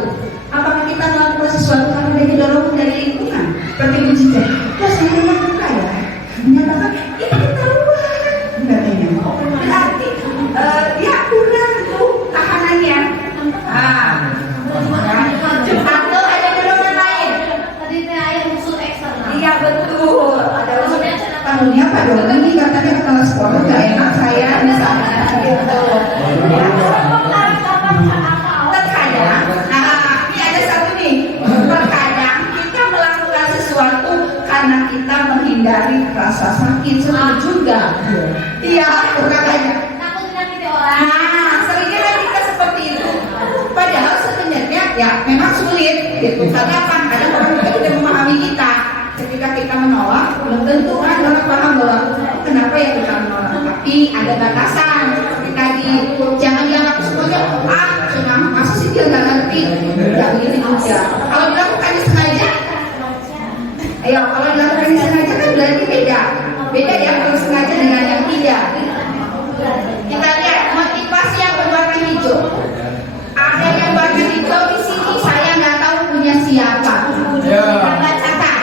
Apakah kita melakukan sesuatu karena ada dorongan dari lingkungan? Seperti ujian. Terus saya yang buka ya. Menyatakan ini ketahuan. Berarti dia kurang tuh tahanannya. Atau ada dorongan lain. Tadi ayah musuh eksternal. Iya betul. Ada usulnya kamunya Pak Doni ini katanya kepala sekolah gak enak saya misalnya gitu. Terkadang, ini ada satu nih. Terkadang kita melakukan sesuatu karena kita menghindari rasa sakit juga. Iya, terkadang. Takut menyakiti orang. Nah, seringnya kita seperti itu. Padahal sebenarnya ya memang sulit gitu. Karena apa? Ada orang juga tidak memahami kita. Ketika kita menolak, belum tentu kan orang paham bahwa kenapa ya kita menolak. Tapi ada batasan. Seperti tadi, jangan dianggap semuanya cuma masa sih dia nggak ngerti. Tidak begini juga. Kalau dilakukan sengaja, ayo kalau dilakukan sengaja kan berarti beda. Beda ya kalau sengaja dengan yang tidak. Kita lihat motivasi yang berwarna hijau. Ada yang warna hijau di sini. Saya nggak tahu punya siapa. Kita bacakan.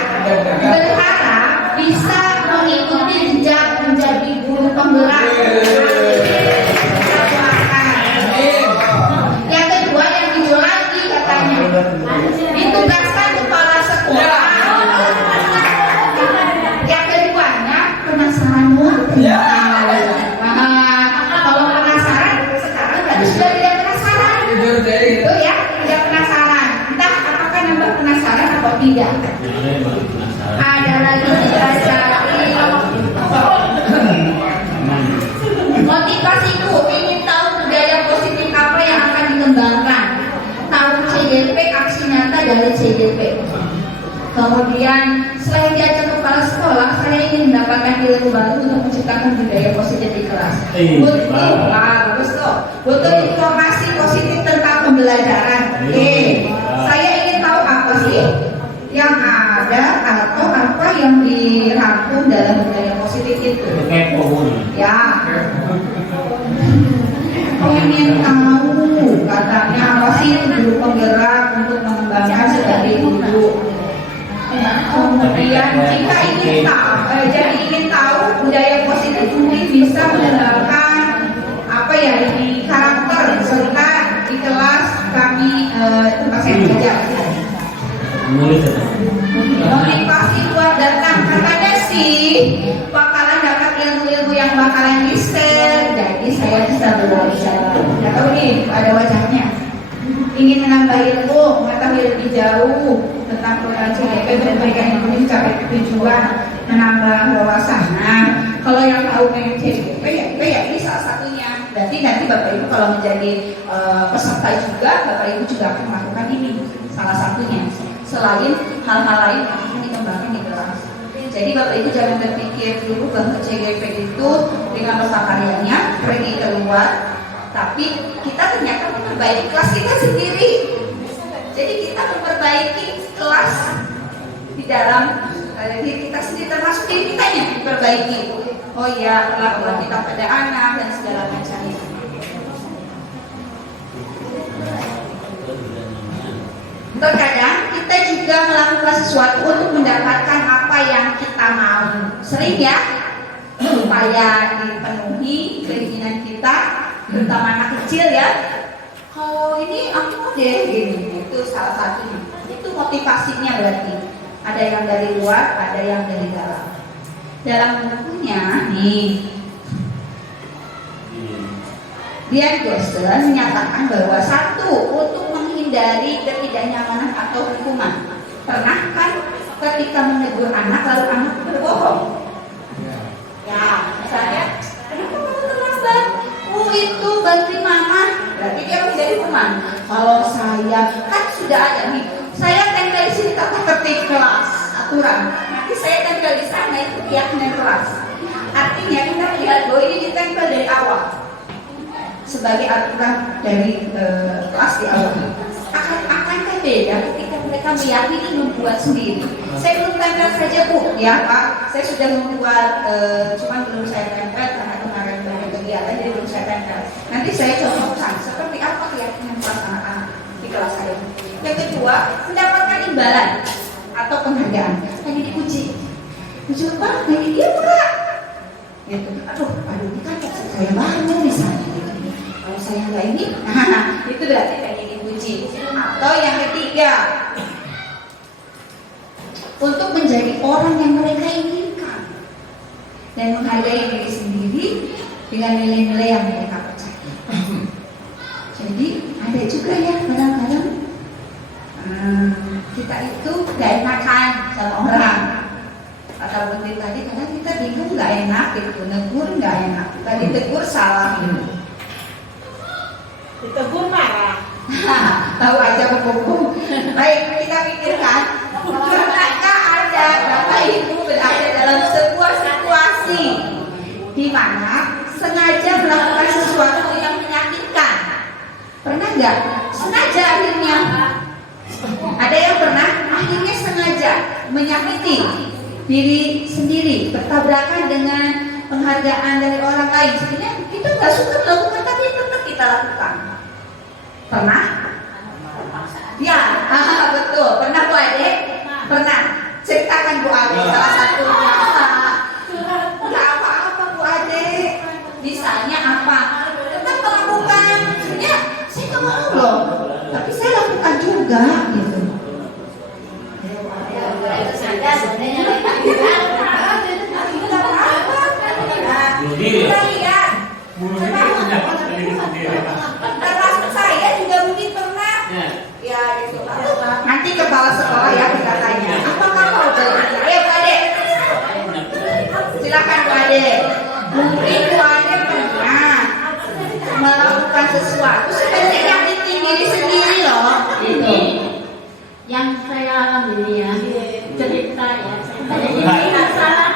Berharap bisa mengikuti jejak menjadi guru penggerak. Yang kedua yang hijau lagi katanya ditugaskan kepala sekolah. Yang keduanya penasaran kalau penasaran sekarang berarti sudah tidak penasaran. Itu ya tidak penasaran. Entah apakah nambah penasaran atau tidak. Ada lagi motivasiku ingin tahu budaya positif apa yang akan dikembangkan. Tahu CDP, aksi nyata dari CDP. Kemudian selain diajak kepala sekolah, saya ingin mendapatkan ilmu baru untuk menciptakan budaya positif di kelas. Butuh informasi positif tentang pembelajaran. Saya ingin tahu apa sih yang ada atau apa yang dirangkum dalam budaya positif itu. Ya. Pengen tahu katanya apa sih guru penggerak untuk mengembangkan sebagai guru. Kemudian jika ingin tahu budaya positif mungkin bisa mengembangkan apa ya di karakter serta di kelas kami tempat saya belajar. motivasi buat datang. Katanya sih bakalan dapat ilmu-ilmu yang bakalan di-share. Jadi saya bisa belajar. Nggak tahu nih ada wajahnya. Ingin menambah ilmu, mengetahui lebih jauh tentang program CGP dan memberikan ilmu mencapai tujuan, menambah wawasan. Nah, kalau yang tahu pengen CGP ya ini salah satunya. Berarti nanti Bapak Ibu kalau menjadi peserta juga, Bapak Ibu juga akan melakukan ini salah satunya. Selain hal-hal lain yang akan dikembangkan di kelas. Jadi Bapak Ibu jangan berpikir dulu bahwa CGP itu dengan pesertanya pergi keluar, tapi kita ternyata memperbaiki kelas kita sendiri. Jadi kita memperbaiki kelas di dalam diri kita sendiri, termasuk diri kita yang diperbaiki. Oh ya, perlakuan kita pada anak dan segala macamnya. Terkadang kita juga melakukan sesuatu untuk mendapatkan apa yang kita mau. Sering ya, supaya dipenuhi keinginan kita, terutama anak kecil ya. Kalau ini aku mau deh gini, itu salah satunya. Itu motivasinya berarti. Ada yang dari luar, ada yang dari dalam. Dalam bukunya nih, Brian Johnson menyatakan bahwa satu, untuk menghindari ketidaknyamanan atau hukuman. Pernah kan ketika menegur anak lalu anak berbohong? Ya, misalnya, kenapa kamu terlambat? Itu bantuin mama, berarti dia menjadi hukuman. Kalau saya kan sudah ada nih, saya tempel di sini tata tertib kelas, aturan. Nanti saya tempel di sana itu keyakinan kelas. Artinya kita melihat bahwa ini ditempel dari awal sebagai aturan dari kelas di awal. Akankah beda ketika mereka meyakini membuat sendiri? Saya belum tempel saja Bu, ya Pak. Saya sudah membuat, cuman belum saya tempel karena kemarin banyak kegiatan jadi belum saya tempel. Nanti saya contohkan seperti apa keyakinan kelas anak-anak di kelas saya. Yang kedua, mendapatkan imbalan atau penghargaan. Hanya dipuji. Puji apa? Hanya dia Pak. Gitu. Aduh, ini kan saya banget misalnya. Gitu. Kalau saya nggak ini, nah itu berarti hanya dipuji. Atau yang ketiga, untuk menjadi orang yang mereka inginkan dan menghargai diri sendiri dengan nilai-nilai yang mereka percaya. Jadi ada juga ya kadang-kadang kita itu gak enakan sama orang. Kata Bunda tadi kadang kita bingung gak enak gitu, negur gak enak. Tadi tegur salah gitu. Ditegur marah. Tahu aja berhubung. Baik, kita pikirkan mereka ada Bapak Ibu berada dalam sebuah situasi di mana sengaja melakukan sesuatu yang menyakitkan. Pernah nggak? Sengaja akhirnya. Ada yang pernah akhirnya sengaja menyakiti diri sendiri, bertabrakan dengan penghargaan dari orang lain. Sebenarnya kita nggak suka melakukan tapi tetap kita lakukan. Pernah? Ya, betul. Pernah Bu Ade? Pernah. Ceritakan Bu Ade salah satunya. Nggak apa-apa Bu Ade. Misalnya apa? Tetap melakukan. Ya, saya nggak mau loh. Tapi saya lakukan juga gitu. Termasuk saya juga mungkin pernah. Ya gitu. Nanti kepala sekolah ya kita tanya. Apakah kau belajar? Ayo Bu Ade. Silakan Bu Ade. Mungkin Bu Ade pernah melakukan sesuatu sebenarnya nyakitin diri sendiri loh. Ini yang saya alami ya, cerita ya. Jadi masalah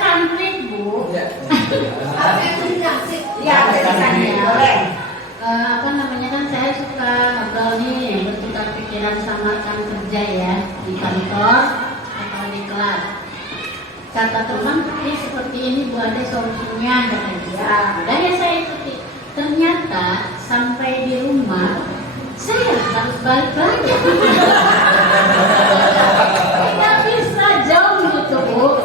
cantik Bu. Ya, ceritanya boleh. Apa namanya kan saya suka ngobrol nih, bertukar pikiran sama rekan kerja ya di kantor atau di kelas. Kata teman, seperti ini Bu ada solusinya katanya. Ya, dan ya saya ikuti. Ternyata sampai di rumah saya harus balik lagi. Tidak bisa jauh gitu Bu.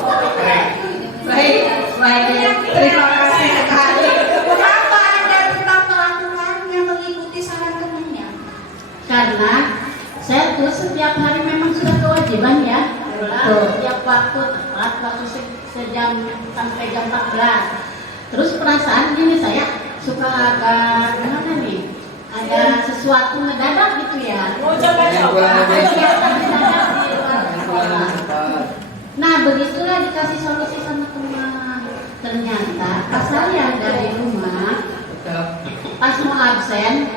Baik, terima kasih sekali. Kenapa Anda tetap melakukannya, mengikuti saran temannya? Karena saya tuh setiap hari memang sudah kewajiban ya, setiap waktu tepat waktu sejam sampai jam 14. Terus perasaan gini, saya suka agak gimana nih, ada sesuatu mendadak gitu ya. Ada kegiatan mendadak di luar sekolah. Nah begitulah dikasih solusi sama teman. Ternyata pas saya dari rumah, pas mau absen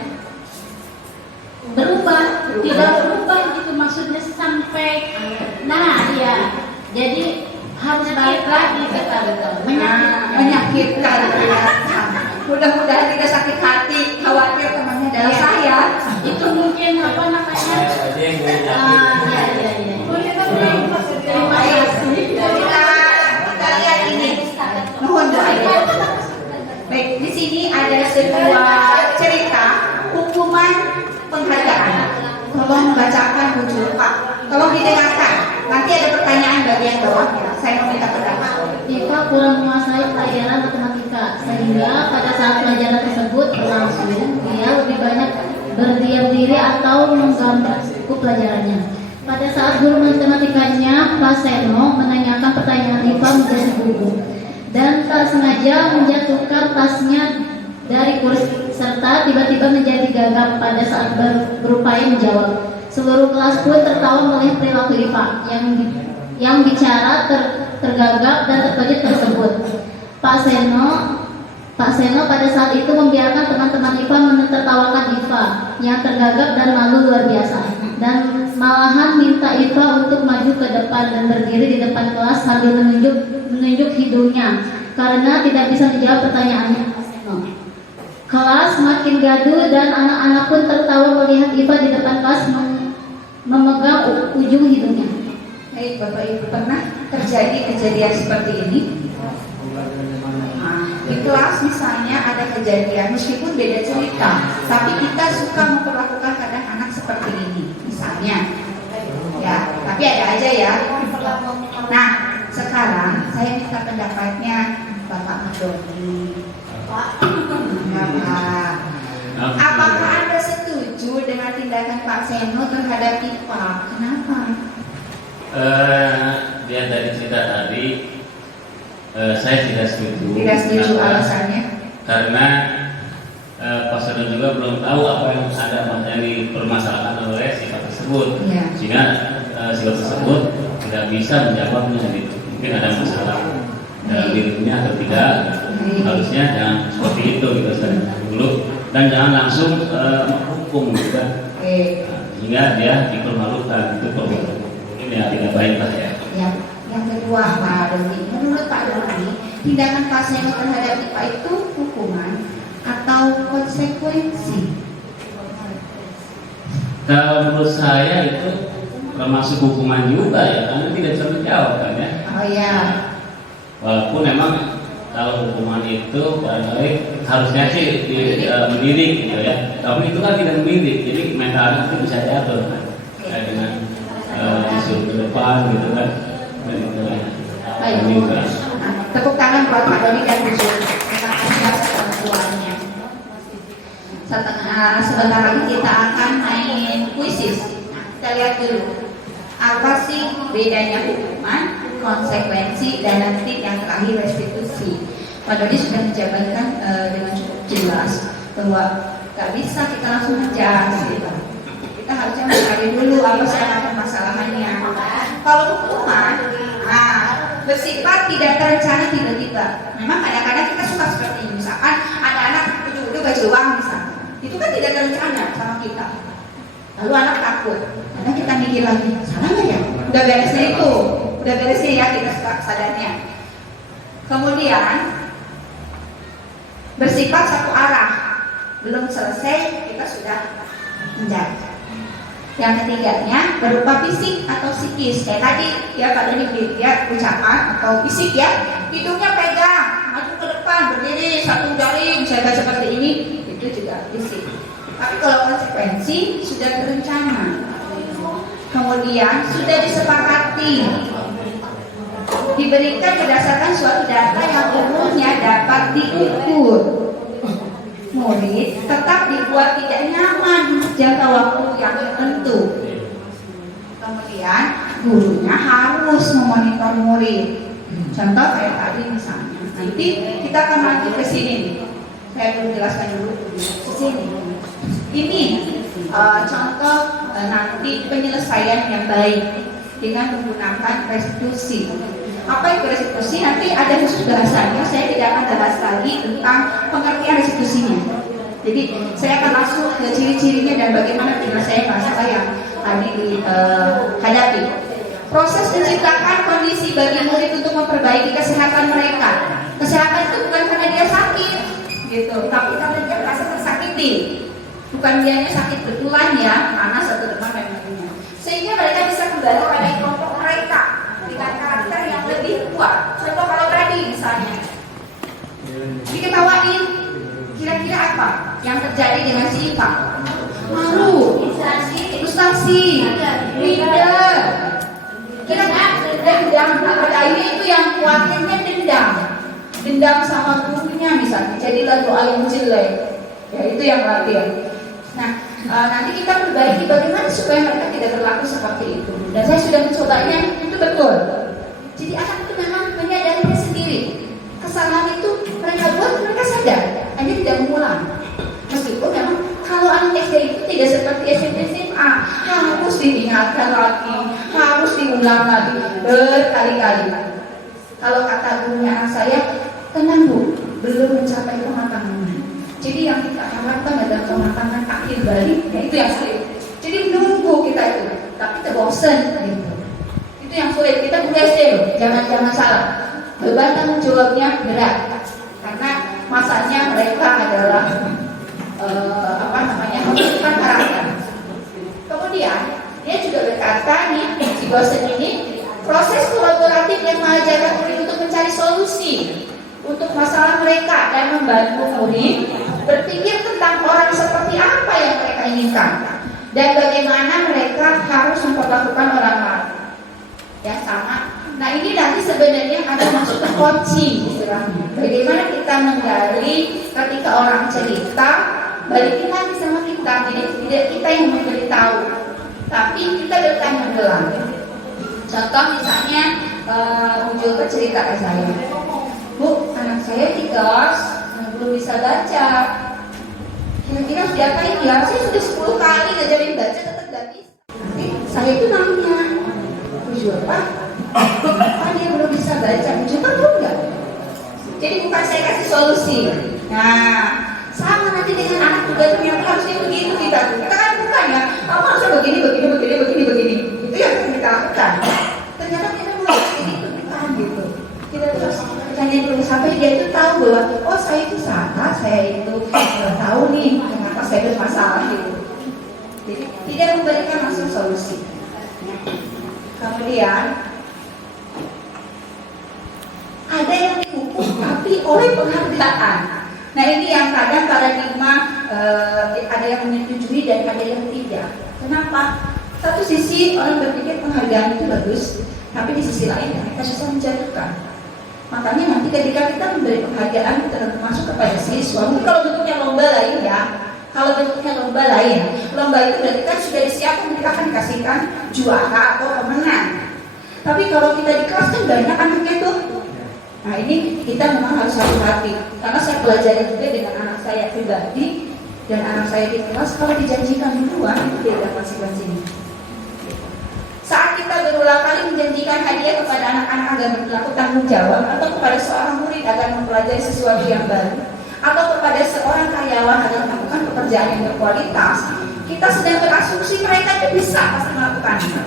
berubah, tidak berubah gitu, maksudnya sampai, nah ya, jadi harus balik lagi ke kantor. Menyakitkan ya. Mudah-mudahan tidak sakit hati, khawatir temannya adalah saya. Itu mungkin apa namanya? Terima kasih. Kita lihat ini. Mohon doanya. Baik, di sini ada sebuah cerita hukuman penghargaan. Tolong bacakan Bu Jul, Pak. Tolong didengarkan. Nanti ada pertanyaan bagian bawah ya. Saya mau minta pendapat. Eva kurang menguasai pelajaran matematika, sehingga pada saat pelajaran tersebut berlangsung, dia lebih banyak berdiam diri atau menggambar buku pelajarannya. Pada saat guru matematikanya, Pak Seno, menanyakan pertanyaan Eva menjadi buku, dan tak sengaja menjatuhkan tasnya dari kursi, serta tiba-tiba menjadi gagap pada saat berupaya menjawab. Seluruh kelas pun tertawa melihat perilaku Eva yang bicara tergagap dan terkejut tersebut. Pak Seno pada saat itu membiarkan teman-teman IPA menertawakan Eva yang tergagap dan malu luar biasa, dan malahan minta Eva untuk maju ke depan dan berdiri di depan kelas sambil menunjuk hidungnya karena tidak bisa menjawab pertanyaannya Pak Seno. Kelas makin gaduh dan anak-anak pun tertawa melihat Eva di depan kelas memegang ujung hidungnya. Baik, Bapak Ibu, pernah terjadi kejadian seperti ini? Nah, di kelas misalnya ada kejadian, meskipun beda cerita, tapi kita suka memperlakukan kadang anak seperti ini. Misalnya, ya, tapi ada aja ya. Nah, sekarang saya minta pendapatnya Bapak Madoni. Bapak, apakah Anda setuju dengan tindakan Pak Seno terhadap Ipa? Kenapa? Lihat dari cerita tadi, saya tidak setuju. Tidak setuju, alasannya? Karena Pak Seno juga belum tahu apa yang ada yang dipermasalahkan oleh sifat tersebut, ya. Sehingga sifat tersebut tidak bisa menjawabnya. Gitu. Mungkin ada masalah dalam dirinya atau tidak. Harusnya jangan seperti itu gitu dulu, dan jangan langsung menghukum juga, sehingga dia dipermalukan. Itu ini ya tidak baik lah ya. Yang kedua Pak Doni, menurut Pak Doni, tindakan Pak Seno terhadap IPA itu hukuman atau konsekuensi? Kalau menurut saya itu termasuk hukuman juga ya, karena tidak bisa menjawab kan ya. Oh ya. Walaupun memang kalau hukuman itu barangkali harusnya sih mendidik gitu ya, tapi itu kan tidak mendidik, jadi mental anak itu bisa diatur kan, kayak dengan disuruh ke depan gitu kan. Baik. Tepuk tangan buat Pak Doni dan Bu Jul. Terima kasih atas bantuannya. Sebentar lagi kita akan main kuisis. Kita lihat dulu apa sih bedanya hukuman, konsekuensi, dan nanti yang terakhir restitusi. Pak Doni sudah menjabarkan dengan cukup jelas bahwa gak bisa kita langsung ngejudge gitu. Kita harusnya mencari dulu apa sih permasalahannya. Kalau hukuman, bersifat tidak terencana tiba-tiba. Memang kadang-kadang kita suka seperti ini. Misalkan ada anak ujuk-ujuk baju uang misalnya, itu kan tidak terencana sama kita. Lalu anak takut, karena kita mikir lagi, salah nggak ya? Udah beresnya itu, udah beresnya ya kita sadarnya. Kemudian bersifat satu arah, belum selesai kita sudah menjadi. Yang ketiganya berupa fisik atau psikis. Kayak tadi ya Pak Doni dia ucapan atau fisik ya, hidungnya pegang, maju ke depan, berdiri satu jaring, misalnya seperti ini, itu juga fisik. Tapi kalau konsekuensi sudah terencana, kemudian sudah disepakati, diberikan berdasarkan suatu data yang umumnya dapat diukur. Murid tetap dibuat tidak nyaman jangka waktu yang tertentu. Kemudian gurunya harus memonitor murid. Contoh kayak tadi misalnya. Nanti kita akan lanjut ke sini nih. Saya belum jelaskan dulu ke sini. Ini contoh nanti penyelesaian yang baik dengan menggunakan restitusi. Apa itu restitusi? Nanti ada khusus bahasanya. Saya tidak akan bahas lagi tentang pengertian restitusinya. Jadi saya akan langsung ke ciri-cirinya dan bagaimana penyelesaian masalah yang tadi dihadapi. Proses menciptakan kondisi bagi murid untuk memperbaiki kesehatan mereka. Kesehatan itu bukan karena dia sakit, gitu, tapi karena dia merasa tersakiti. Bukan dianya sakit betulan ya, panas atau demam dan lainnya. Sehingga mereka bisa kembali pada kelompok mereka dengan karakter yang lebih kuat. Contoh kalau tadi misalnya diketawain, kira-kira apa yang terjadi dengan si Ipa? Malu, frustasi, minder. Dendam pada ini itu yang kuatnya dendam sama gurunya misalnya, jadilah doa yang jelek, ya itu yang latihan. Nah, nanti kita perbaiki bagaimana supaya mereka tidak berlaku seperti itu. Dan saya sudah mencobanya, itu betul. Jadi anak itu memang menyadarinya sendiri. Kesalahan itu mereka buat, mereka sadar, hanya tidak mengulang. Meskipun memang kalau anak SD itu tidak seperti SMP SMA, harus diingatkan lagi, harus diulang lagi berkali-kali. Kalau kata gurunya anak saya, tenang Bu, belum mencapai kematangan. Jadi yang kita harapkan adalah kematangan akhir balik, ya itu yang sulit. Jadi menunggu kita itu, tapi kita bosen gitu. Itu yang sulit. Kita bukan SD loh, jangan salah. Beban tanggung jawabnya berat, karena masanya mereka adalah membentukkan karakter. Kemudian dia juga berkata nih, si dosen ini, proses kolaboratif yang mengajarkan murid untuk mencari solusi untuk masalah mereka dan membantu murid berpikir tentang orang seperti apa yang mereka inginkan dan bagaimana mereka harus memperlakukan orang lain yang sama. Nah ini nanti sebenarnya ada masuk ke coaching istilahnya. Bagaimana kita menggali ketika orang cerita, balikin lagi sama kita. Jadi tidak kita yang memberitahu, tapi kita bertanya ulang. Contoh misalnya muncul ke cerita ke saya, Bu, anak saya di kelas belum bisa baca. Kira-kira harus diapain ya? Saya sudah 10 kali ngajarin baca tetap gak bisa. Nanti saya itu nanya, jujur Pak, dia belum bisa baca, menunjukkan belum enggak? Jadi bukan saya kasih solusi. Nah, sama nanti dengan anak juga ternyata harusnya begitu kita kan bukan ya, kamu harusnya begini. Itu yang kita lakukan. Ternyata kita mulai begitu bukan gitu. Kita terus tanya dulu sampai dia itu tahu bahwa oh saya itu salah, saya itu tahu nih kenapa saya bermasalah gitu. Jadi tidak memberikan langsung solusi. Kemudian ada yang dihukum tapi oleh penghargaan. Nah ini yang kadang paradigma ada yang menyetujui dan ada yang tidak. Kenapa? Satu sisi orang berpikir penghargaan itu bagus, tapi di sisi lain mereka susah menjatuhkan. Makanya nanti ketika kita memberi penghargaan termasuk kepada siswa, mungkin kalau bentuknya lomba lain ya. Kalau bentuknya lomba lain, lomba itu berarti kan sudah disiapkan, kita akan kasihkan juara atau pemenang. Tapi kalau kita di kelas kan banyak anaknya tuh. Nah ini kita memang harus hati-hati, karena saya belajar juga dengan anak saya pribadi dan anak saya di kelas, kalau dijanjikan duluan itu tidak ada konsekuensinya. Saat kita berulang kali menjanjikan hadiah kepada anak-anak agar berlaku tanggung jawab, atau kepada seorang murid agar mempelajari sesuatu yang baru, atau kepada seorang karyawan agar melakukan pekerjaan yang berkualitas, kita sedang berasumsi mereka itu bisa pasti melakukannya.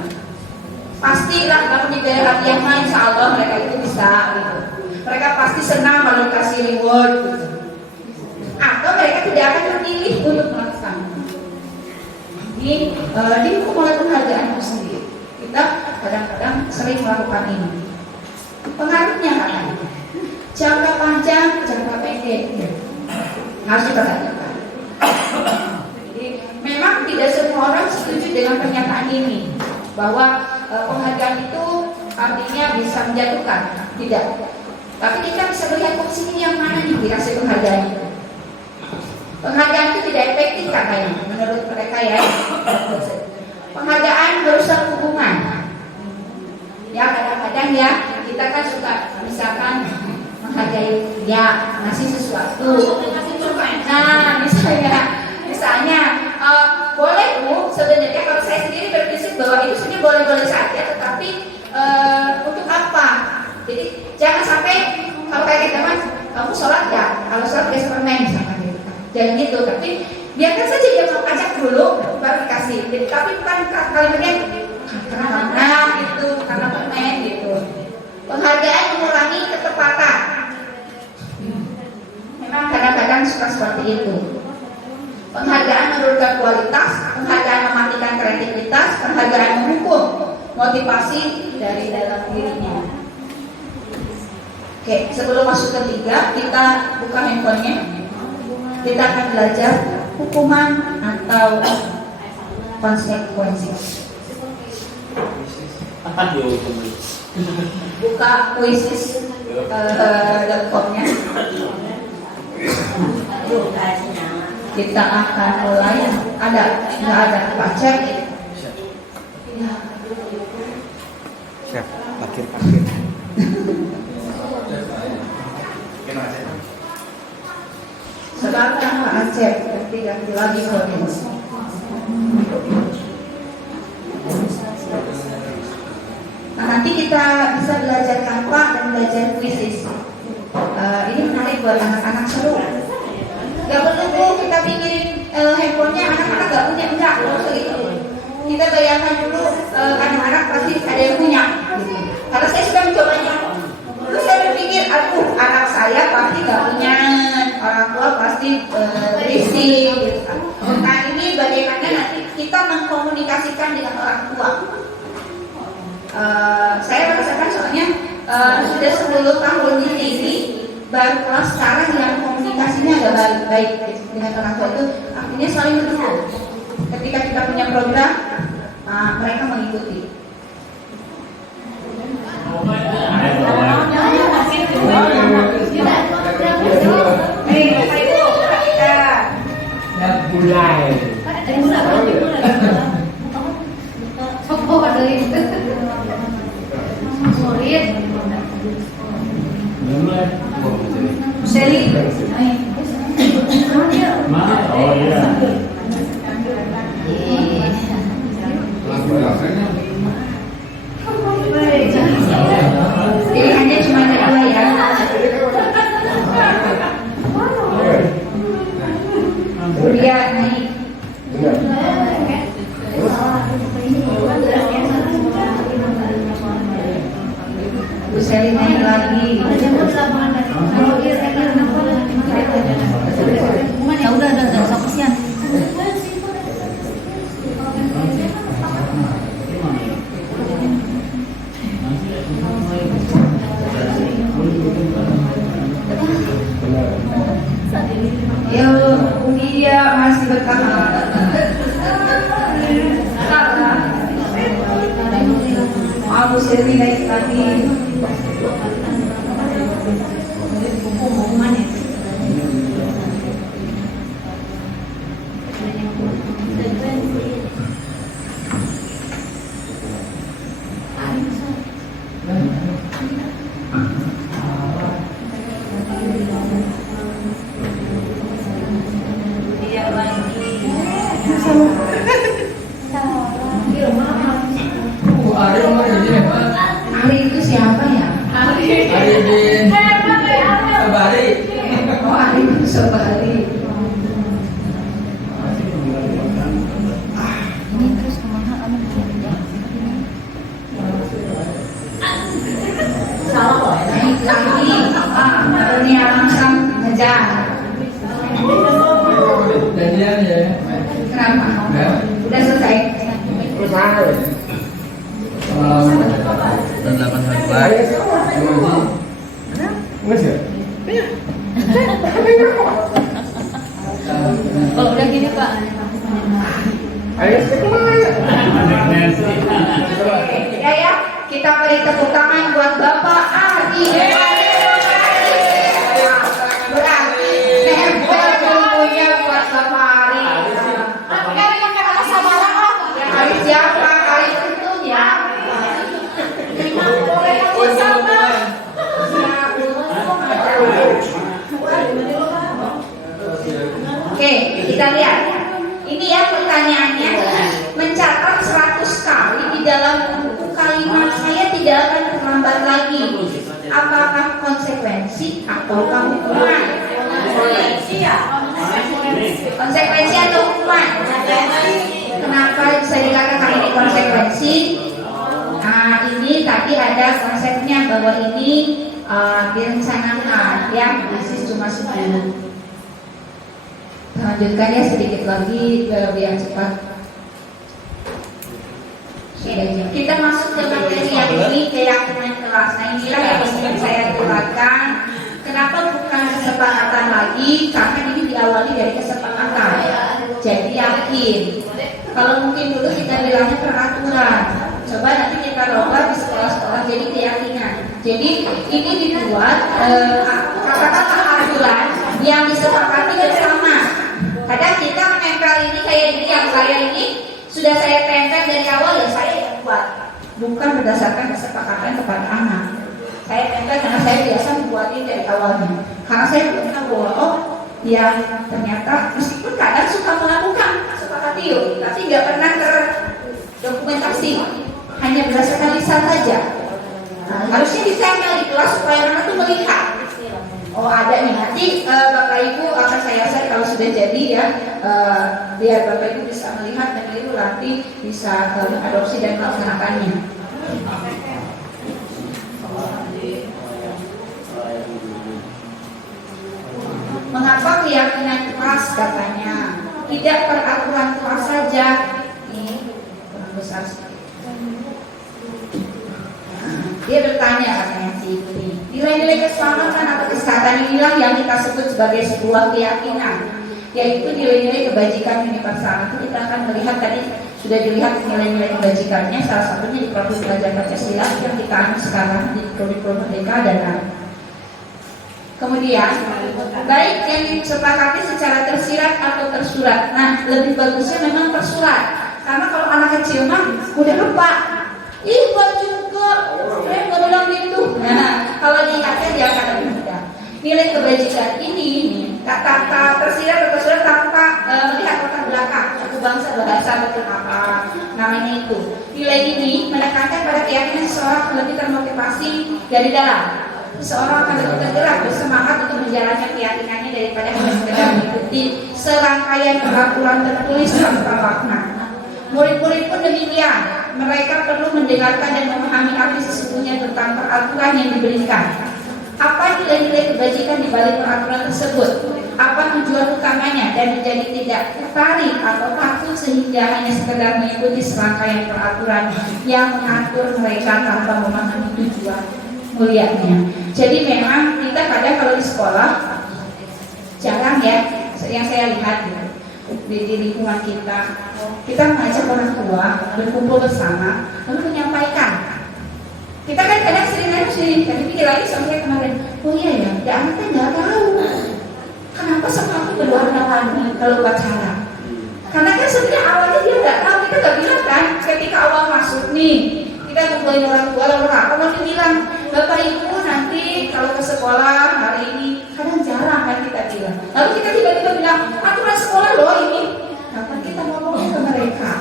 Pastilah kalau diberi hadiah main, insya Allah mereka itu bisa gitu. Mereka pasti senang kalau dikasih reward gitu. Atau mereka tidak akan terpilih untuk melakukannya. Ini dihukum oleh penghargaan itu sendiri. Kita kadang-kadang sering melakukan ini. Pengaruhnya katanya jangka panjang, jangka pendek harus diperhatikan. Jadi memang tidak semua orang setuju dengan pernyataan ini bahwa penghargaan itu artinya bisa menjatuhkan, tidak. Tapi kita bisa melihat posisi yang mana nih dikasih penghargaan itu. Penghargaan itu tidak efektif katanya menurut mereka ya. penghargaan merusak hubungan. Ya kadang-kadang ya kita kan suka misalkan menghargai ya ngasih sesuatu. Nah misalnya boleh Bu, sebenarnya kalau saya sendiri berprinsip bahwa itu sebenarnya boleh-boleh saja, tetapi untuk apa? Jadi jangan sampai kalau kayak teman kamu sholat ya, kalau sholat biasa permen misalkan gitu. Jangan gitu, tapi biarkan saja dia mau ajak dulu baru dikasih. Jadi, tapi bukan kalimatnya karena gitu, karena permen gitu. Penghargaan mengurangi ketepatan. Memang kadang-kadang suka seperti itu. Penghargaan menurunkan kualitas, penghargaan mematikan kreativitas, penghargaan menghukum motivasi dari dalam dirinya. Oke, sebelum masuk ketiga, kita buka handphonenya. Kita akan belajar hukuman atau konsekuensi. Buka quizzes.com-nya. Kita akan mulai. Nggak ada baca. Siap, parkir. Sekarang Pak Aceh, ganti lagi kodenya. Nah, nanti kita bisa belajar tanpa dan belajar quizzes. Ini menarik buat anak-anak seru. Gak perlu kita pikirin handphonenya anak-anak gak punya, enggak gitu. Kita bayangkan dulu anak-anak pasti ada yang punya. Gitu. Karena saya sudah mencobanya. Terus saya berpikir, aduh anak saya pasti gak punya, orang tua pasti berisik. Gitu. Nah ini bagaimana nanti kita mengkomunikasikan dengan orang tua. Saya merasakan soalnya sudah 10 tahun di sini, baru kelas sekarang yang komunikasinya agak baik dengan orang tua itu, artinya saling mendukung. Ketika kita punya program, mereka mengikuti. Seli. Oh iya. Pilihannya cuma ada 2 ya. Dia naik. Bu Seli naik lagi. Ya udah kesian. Ya, dia masih bertahan. Abu Seri naik lagi. Ari itu siapa ya? Ari bin Sobari. Oh, Ari bin Sobari. Ini terus kemana kamu? Salah loh. Naik lagi. Ini langsung ngejar. Jadian ya. Kenapa? Udah selesai. Dan 8 hari Oh udah gini Pak. Ya, kita beri tepuk tangan buat Bapak Ari. Berarti hebat ilmunya buat Bapak Ari. Yang harus siap. atau kamu kuat? Konsekuensi atau hukuman? Kenapa bisa dikatakan ini konsekuensi? Nah, ini tadi ada konsepnya bahwa ini direncanakan ya, masih cuma 10. Lanjutkan ya sedikit lagi biar cepat. Kita masuk ke materi yang ini, keyakinan kelas. Nah, inilah yang ingin saya jelaskan. Kenapa bukan kesepakatan lagi? Karena ini diawali dari kesepakatan. Jadi yakin. Kalau mungkin dulu kita bilangnya peraturan. Coba nanti kita ubah di sekolah-sekolah jadi keyakinan. Jadi ini dibuat kata-kata aturan yang disepakati bersama. Kadang kita menempel ini kayak ini, yang saya ini sudah saya tempel dari awal ya saya yang buat, bukan berdasarkan kesepakatan kepada anak. Saya tempel karena saya biasa membuatin dari awalnya. Karena saya pernah bahwa ya ternyata meskipun kadang suka melakukan sepakat yuk, tapi nggak pernah terdokumentasi, hanya berdasarkan lisan saja. Nah, harusnya ditempel di kelas supaya anak tuh melihat. Oh ada nih, nanti Bapak Ibu akan saya share kalau sudah jadi ya, biar Bapak Ibu bisa melihat dan Ibu nanti bisa mengadopsi dan melaksanakannya. Mengapa keyakinan keras katanya? Tidak peraturan keras saja. Ini kurang besar sedikit. Dia bertanya katanya si ibu ini, nilai-nilai keselamatan atau kesehatan inilah yang kita sebut sebagai sebuah keyakinan, yaitu nilai-nilai kebajikan universal. Itu kita akan melihat tadi sudah dilihat nilai-nilai kebajikannya, salah satunya di Program Belajar Pancasila yang kita anut sekarang di kurikulum Merdeka dan lain. Kemudian, baik yang disepakati secara tersirat atau tersurat. Nah, lebih bagusnya memang tersurat, karena kalau anak kecil mah udah lupa. Ih, buat juga, saya nggak bilang gitu. Nah, kalau diingatkan dia akan lebih mudah. Nilai kebajikan ini, kata tersirat atau tersurat tanpa melihat latar belakang suku bangsa, bahasa atau apa namanya itu. Nilai ini menekankan pada keyakinan seseorang lebih termotivasi dari dalam. Seseorang akan lebih tergerak bersemangat untuk menjalankan keyakinannya daripada hanya sekedar mengikuti serangkaian peraturan tertulis tanpa makna. Murid-murid pun demikian. Mereka perlu mendengarkan dan memahami arti sesungguhnya tentang peraturan yang diberikan. Apa nilai-nilai kebajikan di balik peraturan tersebut? Apa tujuan utamanya dan menjadi tidak tertarik atau takut sehingga hanya sekedar mengikuti serangkaian peraturan yang mengatur mereka tanpa memahami tujuan mulianya. Jadi memang kita kadang kalau di sekolah jarang ya, yang saya lihat di lingkungan kita mengajak orang tua berkumpul bersama lalu menyampaikan. Kita kan kadang sering tadi pikir lagi sampai kemarin, oh iya ya, anak kan nggak tahu kenapa sekolah itu berwarna-warni kalau upacara. Karena kan sebenarnya awalnya dia nggak tahu, kita nggak bilang kan ketika awal masuk nih, kita ngumpulin orang tua lalu apa mau bilang, Bapak Ibu nanti kalau ke sekolah hari ini, kadang jarang kan kita bilang. Lalu kita tiba-tiba bilang aturan sekolah loh ini. Kapan kita ngomongnya ke mereka?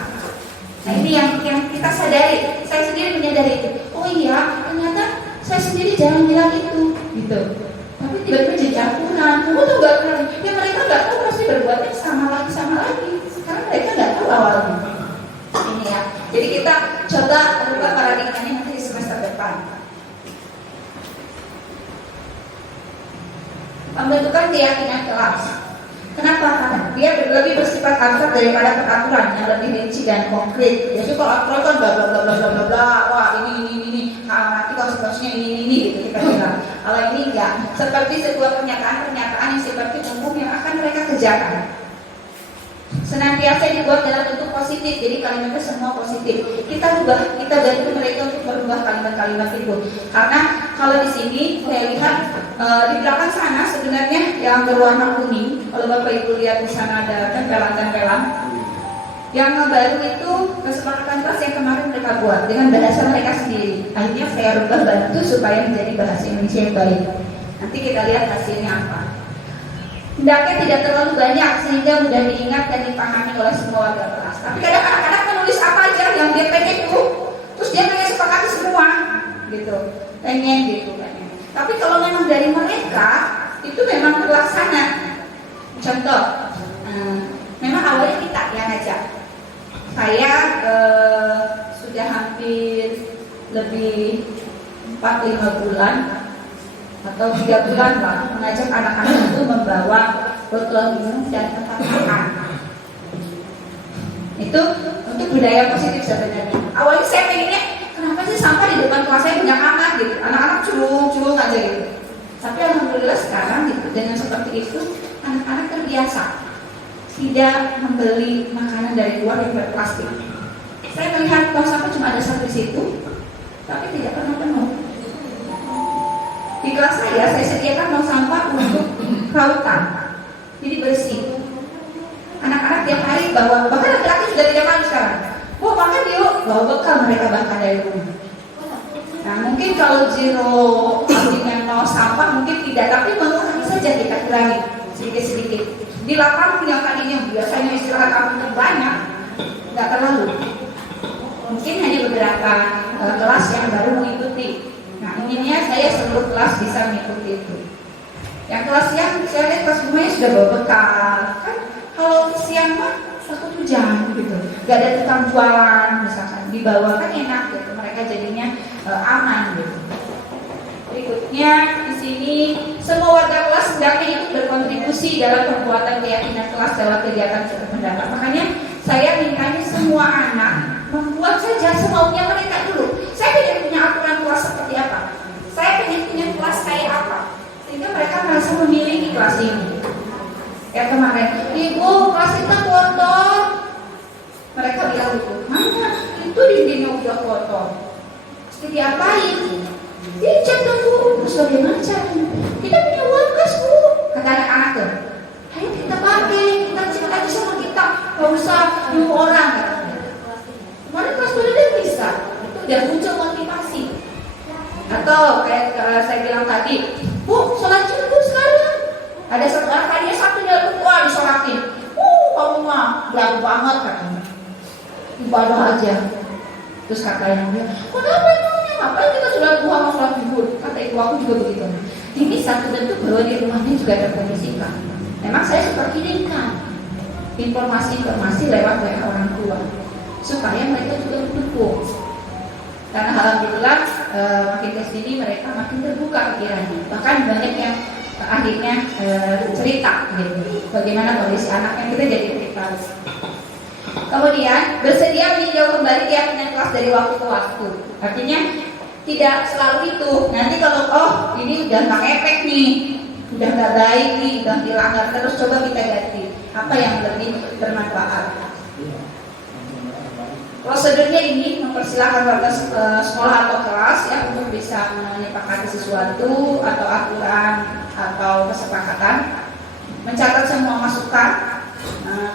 Nah ini yang kita sadari. Saya sendiri menyadari itu. Oh iya, ternyata saya sendiri jarang bilang itu, gitu. Tapi tiba-tiba jadi aturan. Kamu tuh nggak pernah. Ya mereka nggak tahu pasti berbuatnya sama lagi. Karena mereka nggak tahu awalnya. Ini ya. Jadi kita coba rubah paradigmanya nanti di semester depan. Pembentukan keyakinan kelas. Kenapa? Karena dia lebih bersifat abstrak daripada peraturan yang lebih rinci dan konkret. Jadi kalau aturan kan bla bla bla bla bla bla, wah ini, nanti konsekuensinya ini gitu kita bilang. Kalau ini enggak, seperti sebuah pernyataan yang seperti umum yang akan mereka kerjakan. Senantiasa dibuat dalam bentuk positif, jadi kalimatnya semua positif. Kita bantu mereka untuk merubah kalimat-kalimat itu. Karena kalau di sini saya lihat di belakang sana sebenarnya yang berwarna kuning. Kalau Bapak Ibu lihat di sana ada tempelan-tempelan. Yang baru itu kesepakatan kelas yang kemarin mereka buat dengan bahasa mereka sendiri. Akhirnya saya rubah bantu supaya menjadi bahasa Indonesia yang baik. Nanti kita lihat hasilnya apa. Hendaknya tidak terlalu banyak sehingga mudah diingat dan dipahami oleh semua warga kelas. Tapi kadang anak-anak menulis apa aja yang dia pengen itu, terus dia pengen sepakati semua, gitu, pengen gitu kan. Tapi kalau memang dari mereka itu memang terlaksana. Contoh, memang awalnya kita yang ngajak. Saya sudah hampir lebih 4-5 bulan atau 3 bulan lah mengajak anak-anak itu membawa botol minum dan tempat makan. Itu untuk budaya positif sebenarnya. Awalnya saya pengennya, kenapa sih sampah di depan kelas saya banyak anak gitu, anak-anak culung aja gitu. Tapi alhamdulillah sekarang gitu, dengan seperti itu anak-anak terbiasa tidak membeli makanan dari luar yang berplastik. Saya melihat tong sampah cuma ada satu di situ, tapi tidak pernah penuh. Di kelas saya sediakan tong sampah untuk lautan, jadi bersih. Anak-anak tiap hari bawa, bahkan laki-laki sudah tidak malu sekarang. Oh makan yuk, bawa bekal mereka bahkan dari rumah. Nah mungkin kalau zero artinya mau sampah mungkin tidak, tapi mengurangi saja kita kurangi sedikit-sedikit. Di lapangan yang tadinya biasanya istirahat kamu banyak, nggak terlalu. Mungkin hanya beberapa kelas yang baru mengikuti. Nah inginnya saya seluruh kelas bisa mengikuti itu. Yang kelas siang saya lihat kelas semuanya sudah bawa bekal. Kan kalau siang mah 1 jam gitu, nggak ada tukang jualan misalkan, dibawa kan enak gitu, mereka jadinya aman gitu. Berikutnya di sini semua warga kelas hendaknya ikut berkontribusi dalam pembuatan keyakinan kelas dalam kegiatan pendapat. Makanya saya mintanya semua anak membuat saja semaunya mereka dulu. Saya pengen punya aturan kelas seperti apa, saya pengen punya kelas kayak apa, sehingga mereka merasa memiliki kelas ini. Ya kemarin, ibu kelas kita kotor. Mereka bilang gitu, mana itu dindingnya udah kotor, mesti diapain? Dicat dulu, terus bagaimana caranya? Kita punya uang kas bu, kata anak-anak tuh. Ayo kita pakai, kita cek aja sama kita, nggak usah nyuruh orang. Kemarin kelas dulu dia bisa, itu udah muncul motivasi. Atau kayak saya bilang tadi, bu sholat Jumat sekarang. Ada satu orang tadinya satunya wah disolatin, kamu mah berat banget katanya, ibadah aja. Terus kata yang dia, kenapa emangnya? Ngapain kita sudah buah sama sholat Jumat? Kata ibu aku juga begitu. Ini satu bentuk bahwa di rumahnya juga terkondisikan. Memang saya suka kirimkan informasi-informasi lewat WA orang tua supaya mereka juga mendukung. Karena alhamdulillah makin kesini mereka makin terbuka pikirannya. Bahkan banyak yang akhirnya cerita gitu, bagaimana kondisi anaknya, kita jadi tahu. Kemudian bersedia meninjau kembali keyakinan kelas dari waktu ke waktu. Artinya tidak selalu itu. Nanti kalau ini udah nggak efek nih, udah nggak baik nih, udah dilanggar terus, coba kita ganti apa yang lebih bermanfaat. Prosedurnya ini mempersilahkan warga sekolah atau kelas ya untuk bisa menyepakati sesuatu atau aturan atau kesepakatan, mencatat semua masukan,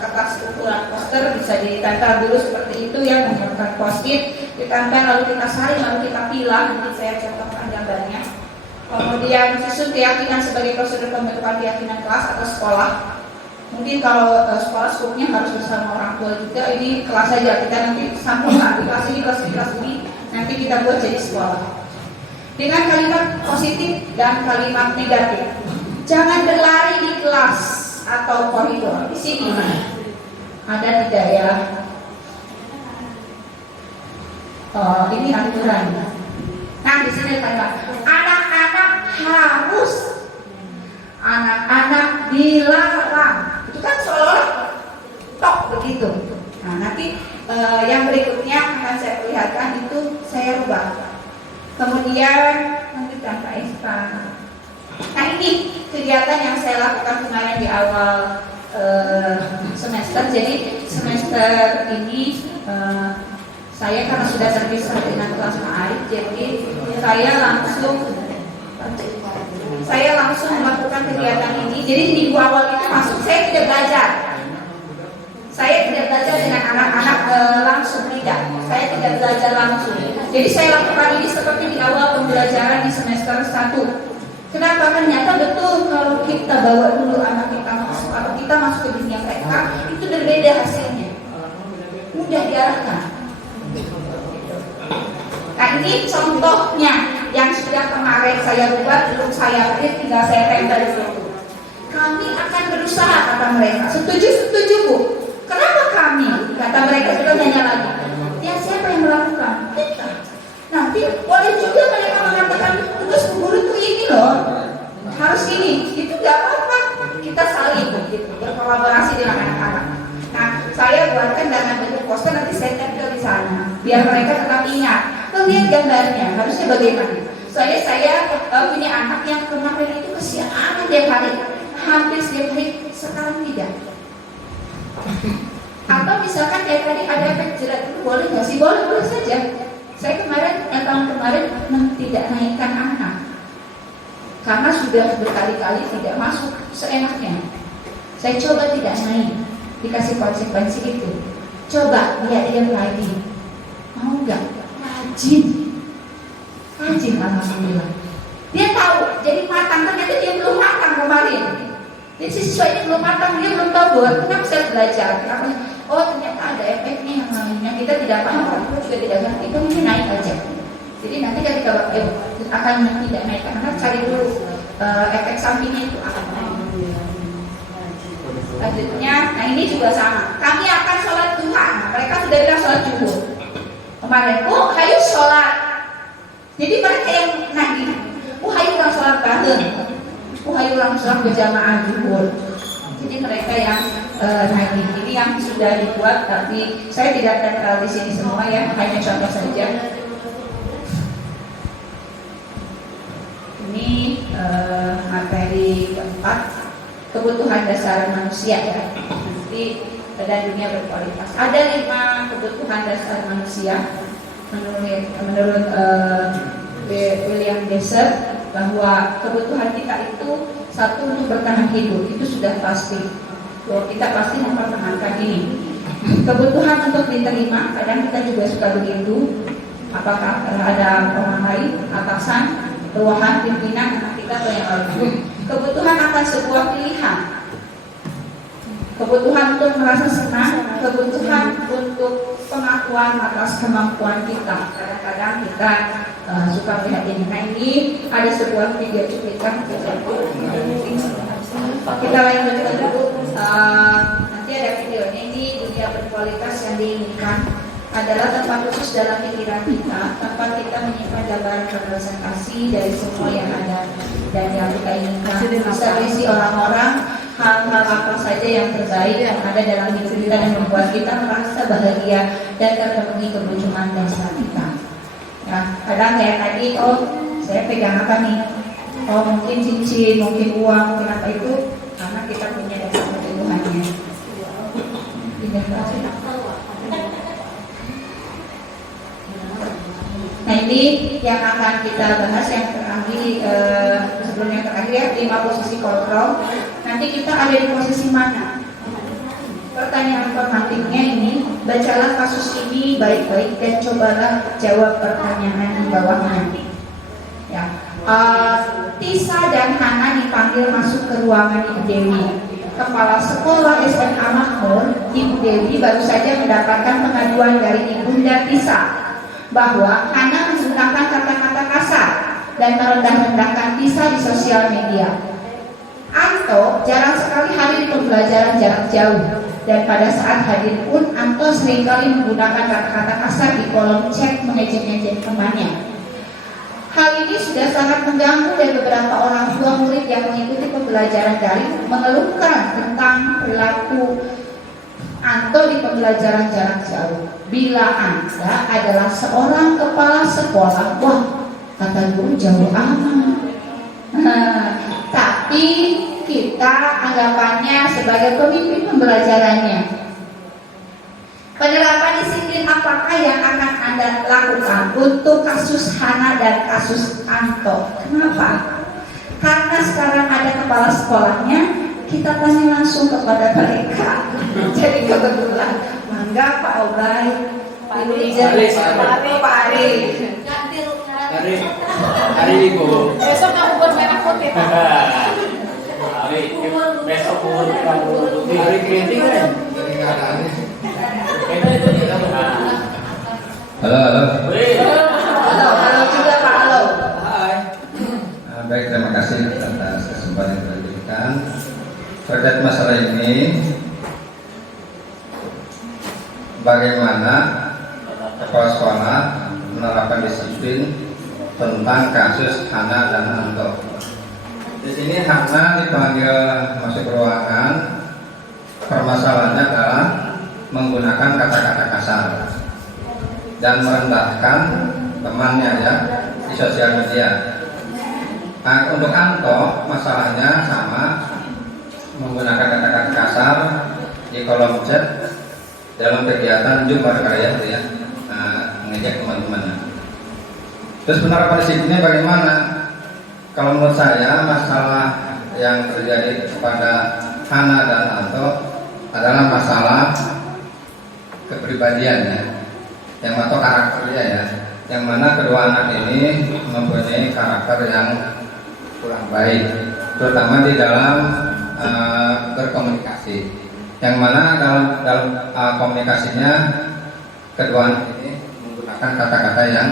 kertas ukuran poster bisa ditempel dulu seperti itu ya, menggunakan post-it, ditempel lalu kita saring lalu kita pilah, nanti saya contohkan gambarnya. Kemudian susun keyakinan sebagai prosedur pembentukan keyakinan kelas atau sekolah. Mungkin kalau sekolah skupnya harus bersama orang tua juga, ini kelas saja, kita nanti sambungkan di kelas ini, nanti kita buat jadi sekolah. Dengan kalimat positif dan kalimat negatif. Jangan berlari di kelas atau koridor. Di sini ada tidak ya? Ini aturan. Nah di sini kalimat anak-anak harus, anak-anak dilarang. Itu kan seolah tok begitu. Nah nanti yang berikutnya akan saya perlihatkan itu saya rubah. Kemudian nanti tanpa instan. Nah ini kegiatan yang saya lakukan kemarin di awal semester. Jadi semester ini saya karena sudah terpisah dengan kelas Ma'arif, jadi saya langsung melakukan kegiatan ini. Jadi minggu awal itu masuk saya tidak belajar. Saya tidak belajar dengan anak-anak langsung, tidak. Saya tidak belajar langsung. Jadi saya lakukan ini seperti di awal pembelajaran di semester 1. Kenapa? Ternyata betul kalau kita bawa dulu anak kita masuk atau kita masuk ke dunia mereka, itu berbeda hasilnya. Mudah diarahkan. Nah ini contohnya yang sudah kemarin saya buat belum saya print, tinggal saya tempel di situ. Kami akan berusaha, kata mereka. Setuju Bu. Kenapa kami? Kata mereka sudah nanya lagi. Ya siapa yang melakukan? Kita. Nanti boleh juga mereka mengatakan tugas guru itu ini loh, harus ini. Itu nggak apa-apa. Kita saling gitu, berkolaborasi dengan anak-anak. Nah, saya buatkan dengan bentuk poster, nanti saya tempel di sana, biar mereka tetap ingat. Lihat gambarnya, harusnya bagaimana? Soalnya saya punya anak yang kemarin itu kesiangan tiap hari, hampir setiap hari, sekarang tidak. Atau misalkan kayak tadi ada efek jerat itu boleh nggak sih? Boleh saja. Saya tahun kemarin tidak naikkan anak karena sudah berkali-kali tidak masuk seenaknya. Saya coba tidak naik, dikasih konsekuensi itu. Coba lihat lagi, mau nggak? Rajin, alhamdulillah. Dia tahu, jadi matang, ternyata dia belum matang kemarin. Jadi siswa ini belum matang, dia belum tahu bahwa kenapa saya belajar. Kenapa? Oh ternyata ada efeknya yang lainnya, kita tidak paham, kita juga tidak ngerti, itu ini naik aja. Jadi nanti ketika akan tidak naik, karena cari dulu efek sampingnya itu akan naik. Lanjutnya, nah ini juga sama. Kami akan sholat Tuhan. Mereka sudah bilang sholat Juhur kemarin. Oh, hayu sholat. Jadi mereka yang nagih. Oh, hayu ulang sholat bareng. Oh, hayu ulang sholat berjamaah Juhur. Jadi mereka yang nagih. Ini yang sudah dibuat, tapi saya tidak tempel di sini semua ya, hanya contoh saja. Ini materi keempat, kebutuhan dasar manusia ya. Nanti dan dunia berkualitas. Ada 5 kebutuhan dasar manusia menurut William Desert, bahwa kebutuhan kita itu satu untuk bertahan hidup, itu sudah pasti. Bahwa kita pasti mempertahankan ini. Kebutuhan untuk diterima, kadang kita juga suka begitu. Apakah ada orang lain, atasan, bawahan, pimpinan, anak kita atau yang lain. Kebutuhan akan sebuah pilihan. Kebutuhan untuk merasa senang, kebutuhan untuk pengakuan atas kemampuan kita. Kadang-kadang kita suka melihat ini. Nah ini ada sebuah video cuplikan. Kita lanjutkan dulu. Nanti ada videonya. Ini dunia berkualitas yang diinginkan adalah tempat khusus dalam pikiran kita, tempat kita menyimpan gambaran representasi dari semua yang ada dan yang kita inginkan. Bisa berisi orang-orang, hal-hal apa saja yang terbaik yang ada dalam hidup kita dan membuat kita merasa bahagia dan terpenuhi kebutuhan dasar kita. Nah, kadang kayak tadi, oh saya pegang apa nih? Oh mungkin cincin, mungkin uang, mungkin apa itu, karena kita punya dasar kebutuhannya. Nah ini yang akan kita bahas yang terakhir, sebelum yang terakhir ya, 5 posisi kontrol. Nanti kita ada di posisi mana? Pertanyaan formatifnya ini, bacalah kasus ini baik-baik dan cobalah jawab pertanyaan di bawahnya. Ya, Tisa dan Hana dipanggil masuk ke ruangan Ibu Dewi. Kepala Sekolah SMA Makmur, Ibu Dewi baru saja mendapatkan pengaduan dari Ibunda Tisa bahwa Hana menggunakan kata-kata kasar dan merendah-rendahkan Tisa di sosial media. Anto jarang sekali hadir di pembelajaran jarak jauh, dan pada saat hadir pun Anto seringkali menggunakan kata-kata kasar di kolom chat mengejek-ngejek temannya. Hal ini sudah sangat mengganggu, dan beberapa orang tua murid yang mengikuti pembelajaran daring mengeluhkan tentang perilaku Anto di pembelajaran jarak jauh. Bila Anda adalah seorang kepala sekolah, wah kata guru jauh amat. Tapi kita anggapannya sebagai pemimpin pembelajarannya. Penerapan disiplin apakah yang akan Anda lakukan untuk kasus Hana dan kasus Anto? Kenapa? Karena sekarang ada kepala sekolahnya, kita tanya langsung kepada mereka. Jadi kebetulan, mangga Pak Obay, Pak Ari. Hari Ibu. Besok kamu buat merah putih. Hari besok kamu hari kritik kan? Halo. Halo juga Pak, halo. masalah ini, bagaimana kepala sekolah menerapkan disiplin tentang kasus Hana dan Anto. Di sini Hana dipanggil masuk ruangan. Permasalahannya adalah menggunakan kata-kata kasar dan merendahkan temannya ya di sosial media. Nah, untuk Anto masalahnya sama, menggunakan kata-kata kasar di kolom chat dalam kegiatan Zoom berkarya ya, mengejek teman-temannya. Terus penerapan disiplinnya bagaimana? Kalau menurut saya masalah yang terjadi kepada Hana dan Anto adalah masalah kepribadiannya, yang atau karakternya ya, yang mana kedua anak ini mempunyai karakter yang kurang baik, terutama di dalam berkomunikasi, yang mana dalam komunikasinya kedua anak ini menggunakan kata-kata yang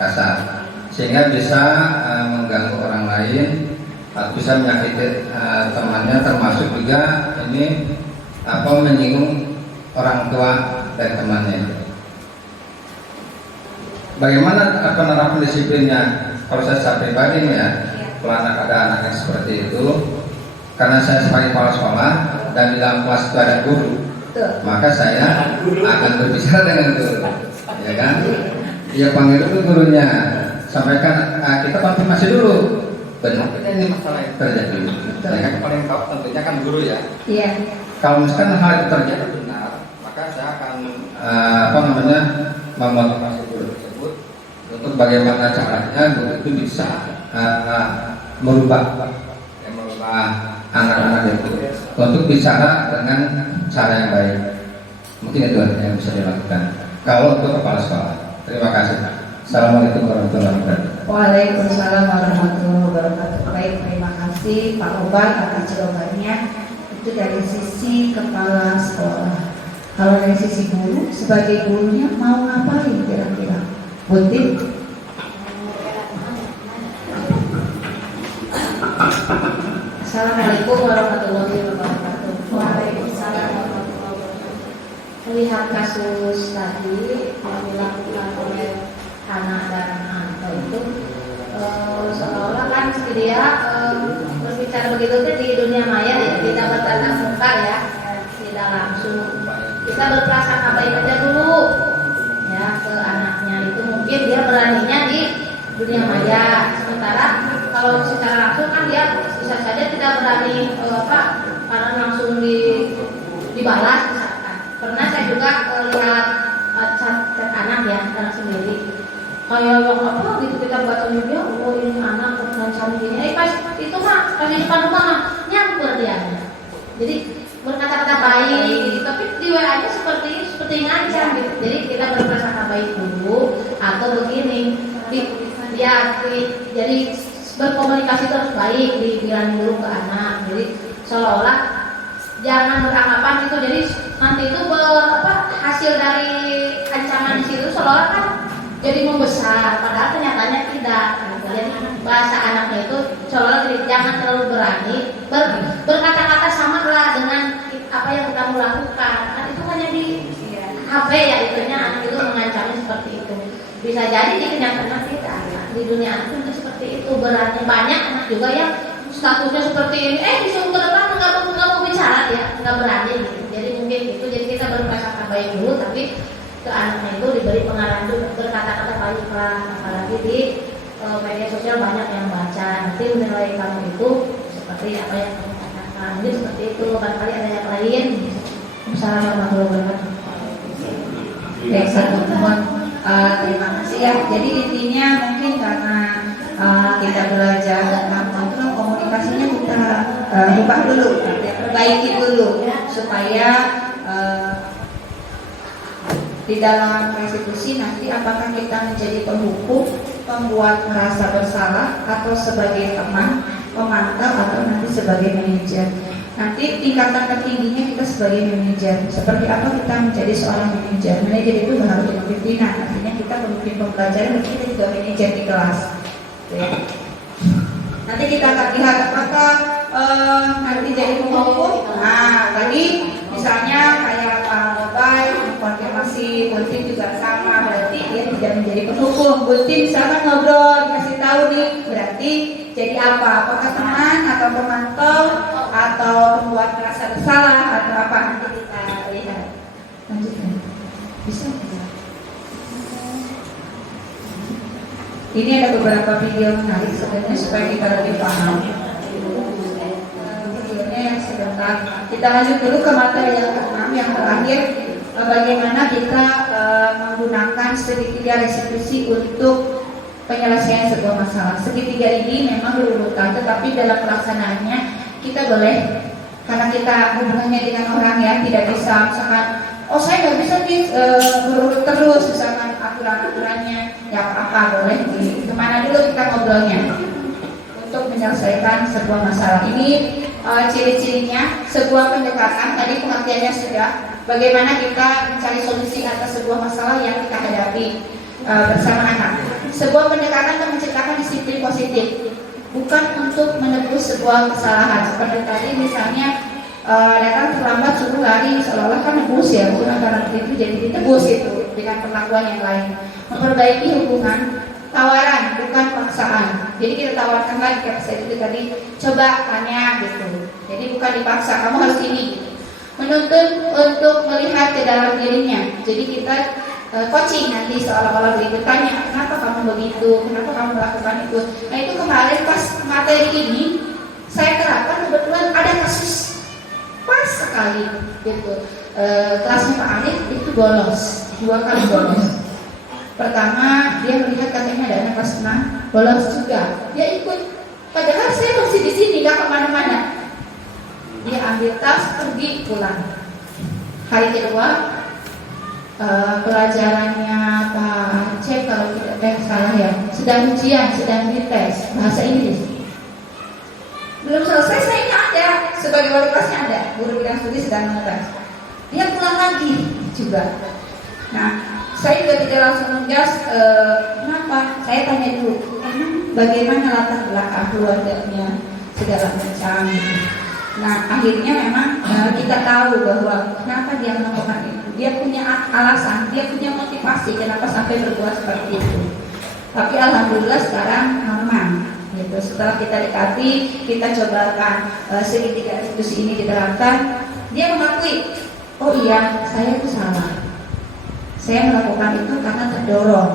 kasar, sehingga bisa mengganggu orang lain atau bisa menyakiti temannya, termasuk juga ini menyinggung orang tua dan temannya. Bagaimana penerapan disiplinnya? Kalau saya pribadi ya, kalau ada anak yang seperti itu, karena saya sebagai kepala sekolah dan di dalam kelas itu ada guru, maka saya akan berbicara dengan guru, ya kan? Dia panggil dulu gurunya, sampaikan, kita konfirmasi dulu, benar ini masalah yang terjadi. Saya kan paling tahu tentunya kan guru ya. Iya. Kalau misalkan hal itu terjadi benar, maka saya akan memotivasi guru tersebut untuk bagaimana caranya guru itu bisa merubah anak-anak itu untuk bicara dengan cara yang baik. Mungkin itu yang bisa dilakukan kalau untuk kepala sekolah. Terima kasih. Assalamualaikum warahmatullahi wabarakatuh. Waalaikumsalam warahmatullahi wabarakatuh. Baik, terima kasih Pak Obar atas jawabannya. Itu dari sisi kepala sekolah. Kalau dari sisi guru, sebagai gurunya mau ngapain kira-kira? Butik? Assalamualaikum warahmatullahi wabarakatuh. Waalaikumsalam warahmatullahi wabarakatuh. Melihat kasus tadi yang dilakukan oleh Hana dan Anto itu seolah kan dia berbicara begitu tuh di dunia maya ya, tidak bertatap muka ya, tidak langsung. Kita berprasangka baik aja dulu ya ke anaknya, itu mungkin dia beraninya di dunia maya, sementara kalau secara langsung kan dia bisa saja tidak berani karena langsung dibalas misalkan. Pernah saya juga lihat chat anak ya, anak sendiri kayak yang apa gitu, kita baca media, oh ini anak terancam gini, pas itu mah pas di depan rumah nyamper dia, jadi berkata-kata baik gitu, tapi di WA nya seperti ngancam gitu. Jadi kita berprasangka baik dulu, atau begini jadi berkomunikasi terus baik, dibilang dulu ke anak, jadi seolah-olah jangan beranggapan itu, jadi nanti itu hasil dari ancaman di situ seolah kan jadi membesar, padahal kenyataannya tidak. Jadi bahasa anaknya itu seolah jangan terlalu berani berkata-kata samalah dengan apa yang kamu lakukan. Kan itu hanya di HP ya, itunya anak itu mengancamnya seperti itu. Bisa jadi di kenyataan tidak. Di dunia anak itu seperti itu, berani. Banyak anak juga yang statusnya seperti ini, disuruh ke depan nggak mau bicara ya, nggak berani gitu. Jadi mungkin itu, jadi kita berprasangka baik dulu, tapi ke anaknya itu diberi pengarahan itu berkata-kata baik lah. Apalagi di media sosial banyak yang baca, nanti menilai kamu itu seperti apa yang kamu katakan. Jadi seperti itu, barangkali ada yang lain. Assalamualaikum warahmatullahi wabarakatuh. Baik, satu teman, terima kasih ya. Jadi intinya mungkin karena kita belajar tentang kontrol komunikasinya, kita ubah dulu, kita perbaiki dulu supaya di dalam restitusi nanti apakah kita menjadi penghukum, pembuat merasa bersalah, atau sebagai teman, pemantau, atau nanti sebagai manajer. Nanti tingkatan tertingginya kita sebagai manajer. Seperti apa kita menjadi seorang manajer? Manajer itu harus pimpinan, artinya kita pemimpin pembelajaran, kita juga manajer di kelas. Ya. Nanti kita akan lihat apakah nanti jadi penghukum. Nah, tadi misalnya kayak Pak Bapak konfirmasi, Buntin juga sama, berarti dia tidak menjadi penghukum. Buntin misalkan ngobrol, kasih tahu nih, berarti jadi apa? Apakah teman atau pemantau atau membuat merasa bersalah atau apa? Nanti kita lihat. Lanjutkan. Bisa? Ini ada beberapa video menarik sebenarnya supaya kita lebih paham. Videonya yang sebentar. Kita lanjut dulu ke materi yang ke-6 yang terakhir. Bagaimana kita menggunakan segitiga restitusi untuk penyelesaian sebuah masalah. Segitiga ini memang berurutan, tetapi dalam pelaksanaannya kita boleh, karena kita hubungannya dengan orang ya, tidak bisa misalkan, oh saya nggak bisa berurut terus misalkan aturan-aturannya, ya apa-apa boleh kemana dulu kita ngobrolnya untuk menyelesaikan sebuah masalah. Ini ciri-cirinya sebuah pendekatan, tadi pengertiannya sudah, bagaimana kita mencari solusi atas sebuah masalah yang kita hadapi bersama anak. Sebuah pendekatan yang menciptakan disiplin positif, bukan untuk menebus sebuah kesalahan. Seperti tadi misalnya datang terlambat suruh lari, seolah-olah kan nebus ya, bukan karena itu jadi ditebus itu dengan perlakuan yang lain. Memperbaiki hubungan, tawaran bukan paksaan. Jadi kita tawarkan lagi kayak saya itu tadi, coba tanya gitu. Jadi bukan dipaksa, kamu harus ini. Menuntut untuk melihat ke dalam dirinya. Jadi kita coaching nanti seolah-olah berikutnya, kenapa kamu begitu, kenapa kamu melakukan itu. Nah itu kemarin pas materi ini saya terapkan, kebetulan ada kasus pas sekali gitu. Kelasnya Pak Arif itu bolos, 2 kali bolos. Pertama dia melihat katanya ada anak kelas 6 bolos juga, dia ikut. Padahal saya masih di sini, gak kemana-mana. Dia ambil tas, pergi pulang. Hari kedua pelajarannya Pak Cep kalau tidak salah ya, sedang ujian, sedang dites bahasa Inggris. Belum selesai, saya ini ada sebagai wali kelasnya, ada guru bidang studi sedang ngetes. Dia pulang lagi juga. Nah, saya juga tidak langsung ngegas. Kenapa? Saya tanya dulu, bagaimana latar belakang keluarganya segala macam. Nah, akhirnya memang kita tahu bahwa kenapa dia melakukan itu. Dia punya alasan, dia punya motivasi kenapa sampai berbuat seperti itu. Tapi alhamdulillah sekarang normal. Gitu. Setelah kita dekati, kita cobakan segitiga restitusi ini diterapkan, dia mengakui, oh iya, saya itu salah. Saya melakukan itu karena terdorong.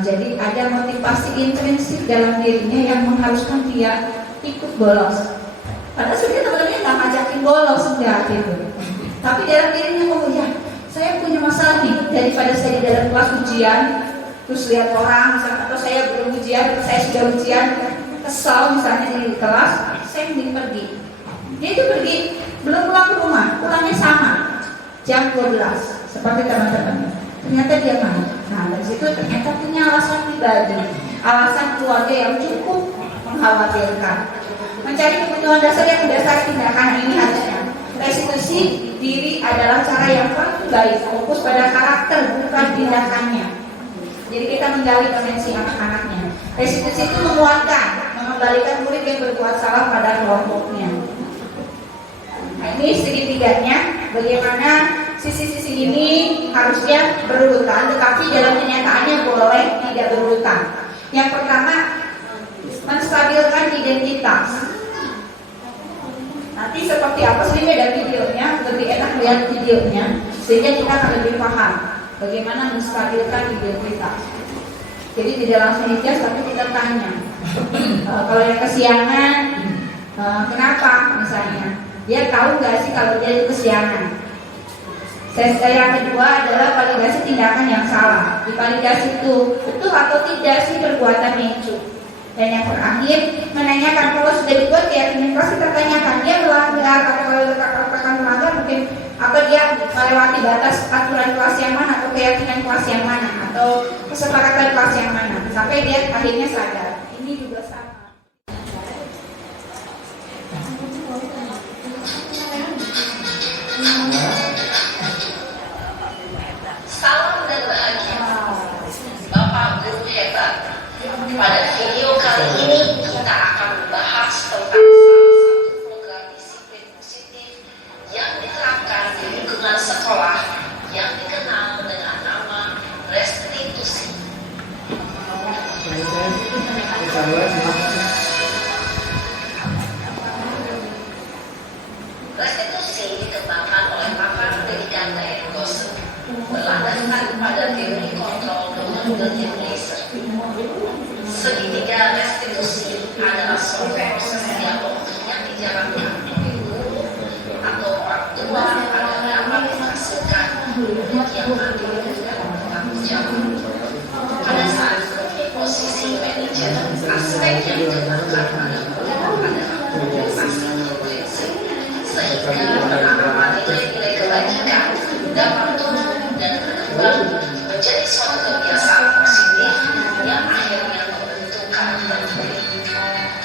Jadi ada motivasi intrinsik dalam dirinya yang mengharuskan dia ikut bolos. Padahal sebenarnya teman-temannya nggak ngajakin bolos, enggak gitu. Tapi dalam dirinya, oh ya, saya punya masalah nih, daripada saya di dalam kelas ujian terus lihat orang misalnya, atau saya belum ujian, saya sudah ujian, kesal misalnya di kelas, saya mending pergi. Dia itu pergi, belum pulang ke rumah, pulangnya sama jam 12 seperti teman-teman. Ternyata dia main. Nah dari situ ternyata punya alasan pribadi, alasan keluarga yang cukup mengkhawatirkan. Mencari kebutuhan dasar yang mendasari tindakan ini harusnya. Restitusi diri adalah cara yang paling baik, fokus pada karakter bukan tindakannya. Jadi kita menggali potensi anak-anaknya. Restitusi itu menguatkan, mengembalikan murid yang berbuat salah pada kelompoknya. Nah ini segitiganya, bagaimana sisi-sisi ini harusnya berurutan, tetapi dalam kenyataannya boleh tidak berurutan. Yang pertama, menstabilkan identitas. Nanti seperti apa sih beda videonya, lebih enak lihat videonya, sehingga kita akan lebih paham bagaimana menstabilkan identitas. Jadi tidak langsung ijaz, tapi kita tanya. Kalau yang kesiangan, kenapa misalnya? Dia tahu nggak sih kalau dia itu kesiangan? Yang kedua adalah validasi tindakan yang salah. Di validasi itu betul atau tidak sih perbuatan itu. Dan yang terakhir menanyakan, kalau sudah dibuat keyakinan kelas, kita tanyakan dia melanggar atau akan melanggar mungkin, atau dia melewati batas aturan kelas yang mana, atau keyakinan kelas yang mana, atau kesepakatan kelas yang mana, sampai dia akhirnya sadar. Ini juga sama. Salam dan bahagia Bapak Guru hebat. Pada video kali ini kita akan membahas tentang yang dikenal dengan nama restitusi. Restitusi dikembangkan oleh pakar pendidikan Daeng Gosen berlandaskan pada teori kontrol dengan William Laser. Segitiga restitusi adalah suatu proses dialog yang dijalankan oleh guru atau orang tua agar dapat menghasilkan murid yang adil dan bertanggung jawab. Pada saat di posisi manajer, aspek yang dikembangkan pada guru adalah organisasi komprehensif, sehingga penanaman nilai-nilai kebajikan dapat tumbuh dan berkembang menjadi suatu kebiasaan positif yang akhirnya menentukan berdiri.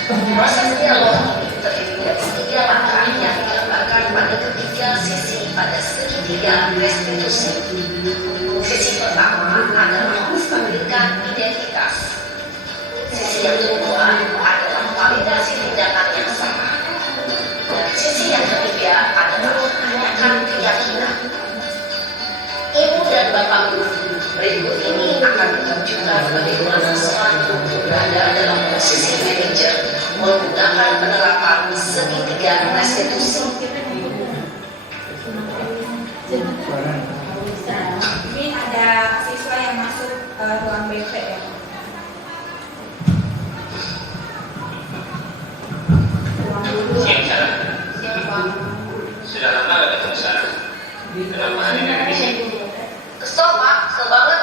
Proses dialog ini terdiri dari 3 langkah yang digambarkan pada ketiga sisi pada segitiga restitusi. Sisi pertama adalah menstabilkan identitas. Sisi yang kedua adalah validasi tindakan yang salah. Dan sisi yang ketiga adalah menanyakan keyakinan. Ibu dan Bapak Guru, berikut ini akan menunjukkan bagaimana seorang guru berada dalam posisi manajer menggunakan penerapan segitiga restitusi. Ini ada siswa yang masuk ruang BP ya. Ruang guru. Siap, Sarah. Siap, Pak. Sudah lama gak ketemu Sarah? Kenapa hari ini di sini? Kesel Pak, kesel banget.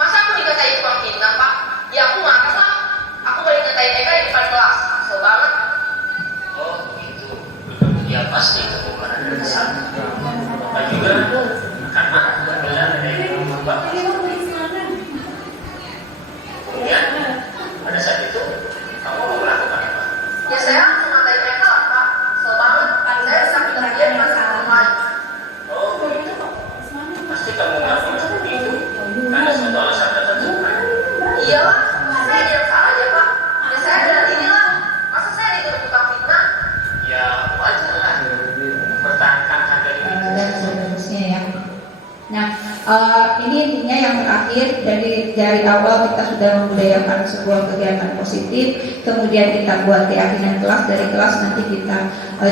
Masa aku dikatain kurang pintar Pak? Ya aku marah lah. Aku boleh ngatain Eka di depan kelas. Kesel banget. Oh begitu. Ya pasti kamu marah dan kesal. Bapak juga karena nggak benar dari Bapak. Kemudian pada saat itu kamu mau melakukan apa? Ya saya langsung ngatain Eka lah Pak. Kesel banget. Saya sakit dia di masa lain. Oh begitu. Pasti kamu melakukan seperti itu karena suatu alasan tertentu kan? Iya lah, saya yang salah aja Pak. Ya saya jalan ini lah. Masa saya dituduh tukang fitnah? Ya wajar lah. Pertahankan harga diri. Dan seterusnya ya. Nah, ini intinya yang terakhir dari awal kita sudah membudayakan sebuah kegiatan positif, kemudian kita buat keyakinan kelas, dari kelas nanti kita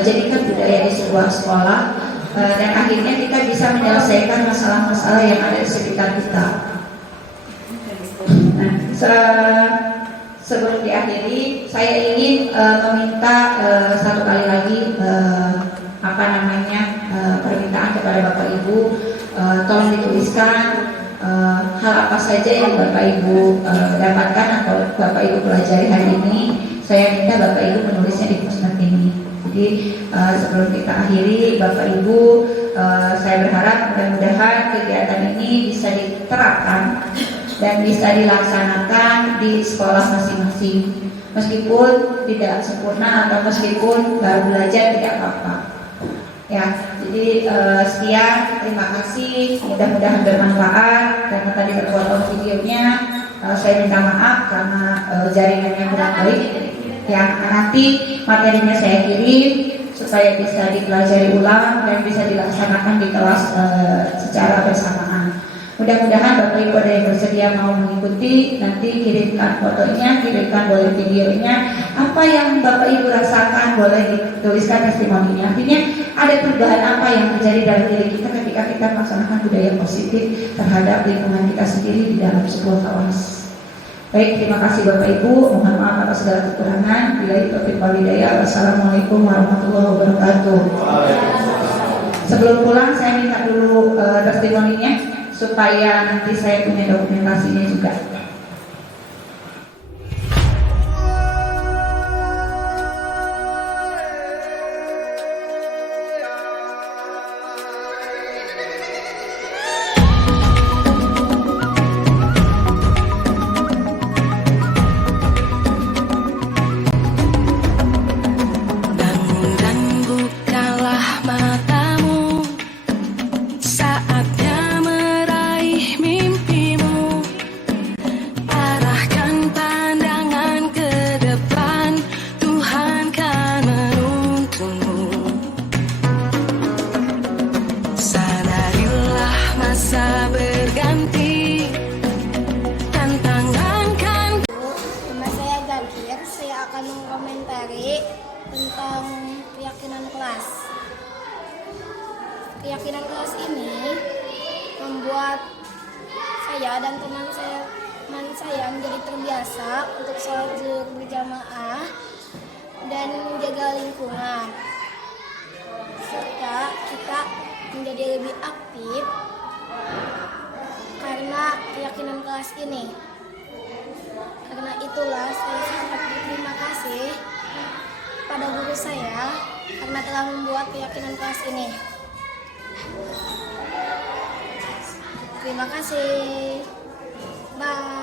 jadikan budaya di sebuah sekolah, dan akhirnya kita bisa menyelesaikan masalah-masalah yang ada di sekitar kita. Nah, sebelum diakhiri, saya ingin meminta satu kali lagi permintaan kepada Bapak Ibu, tolong dituliskan hal apa saja yang Bapak Ibu dapatkan atau Bapak Ibu pelajari hari ini. Saya minta Bapak Ibu menulisnya di poster ini. Jadi sebelum kita akhiri, Bapak Ibu, saya berharap mudah-mudahan kegiatan ini bisa diterapkan dan bisa dilaksanakan di sekolah masing-masing. Meskipun tidak sempurna atau meskipun baru belajar, tidak apa-apa. Ya, jadi sekian, terima kasih. Mudah-mudahan bermanfaat. Karena tadi terpotong videonya, saya minta maaf karena jaringannya kurang baik. Yang nanti materinya saya kirim supaya bisa dipelajari ulang dan bisa dilaksanakan di kelas secara bersamaan. Mudah-mudahan Bapak Ibu ada yang bersedia mau mengikuti, nanti kirimkan fotonya, kirimkan boleh videonya, apa yang Bapak Ibu rasakan boleh dituliskan testimoninya. Artinya ada perubahan apa yang terjadi dalam diri kita ketika kita melaksanakan budaya positif terhadap lingkungan kita sendiri di dalam sebuah kelas. Baik, terima kasih Bapak Ibu, mohon maaf atas segala kekurangan. Billahi taufiq wal hidayah. Wassalamualaikum warahmatullahi wabarakatuh. Sebelum pulang saya minta dulu testimoninya supaya nanti saya punya dokumentasinya juga. Bangun dan bukalah matamu, saatnya meraih mimpimu. silih berganti, tantangan kan. Nama saya Gagir, saya akan mengomentari tentang keyakinan kelas. Keyakinan kelas ini membuat saya dan teman saya menjadi terbiasa untuk sholat zuhur berjamaah dan menjaga lingkungan, serta kita menjadi lebih aktif karena keyakinan kelas ini. Karena itulah saya sangat berterima kasih pada guru saya karena telah membuat keyakinan kelas ini. Terima kasih. Bye.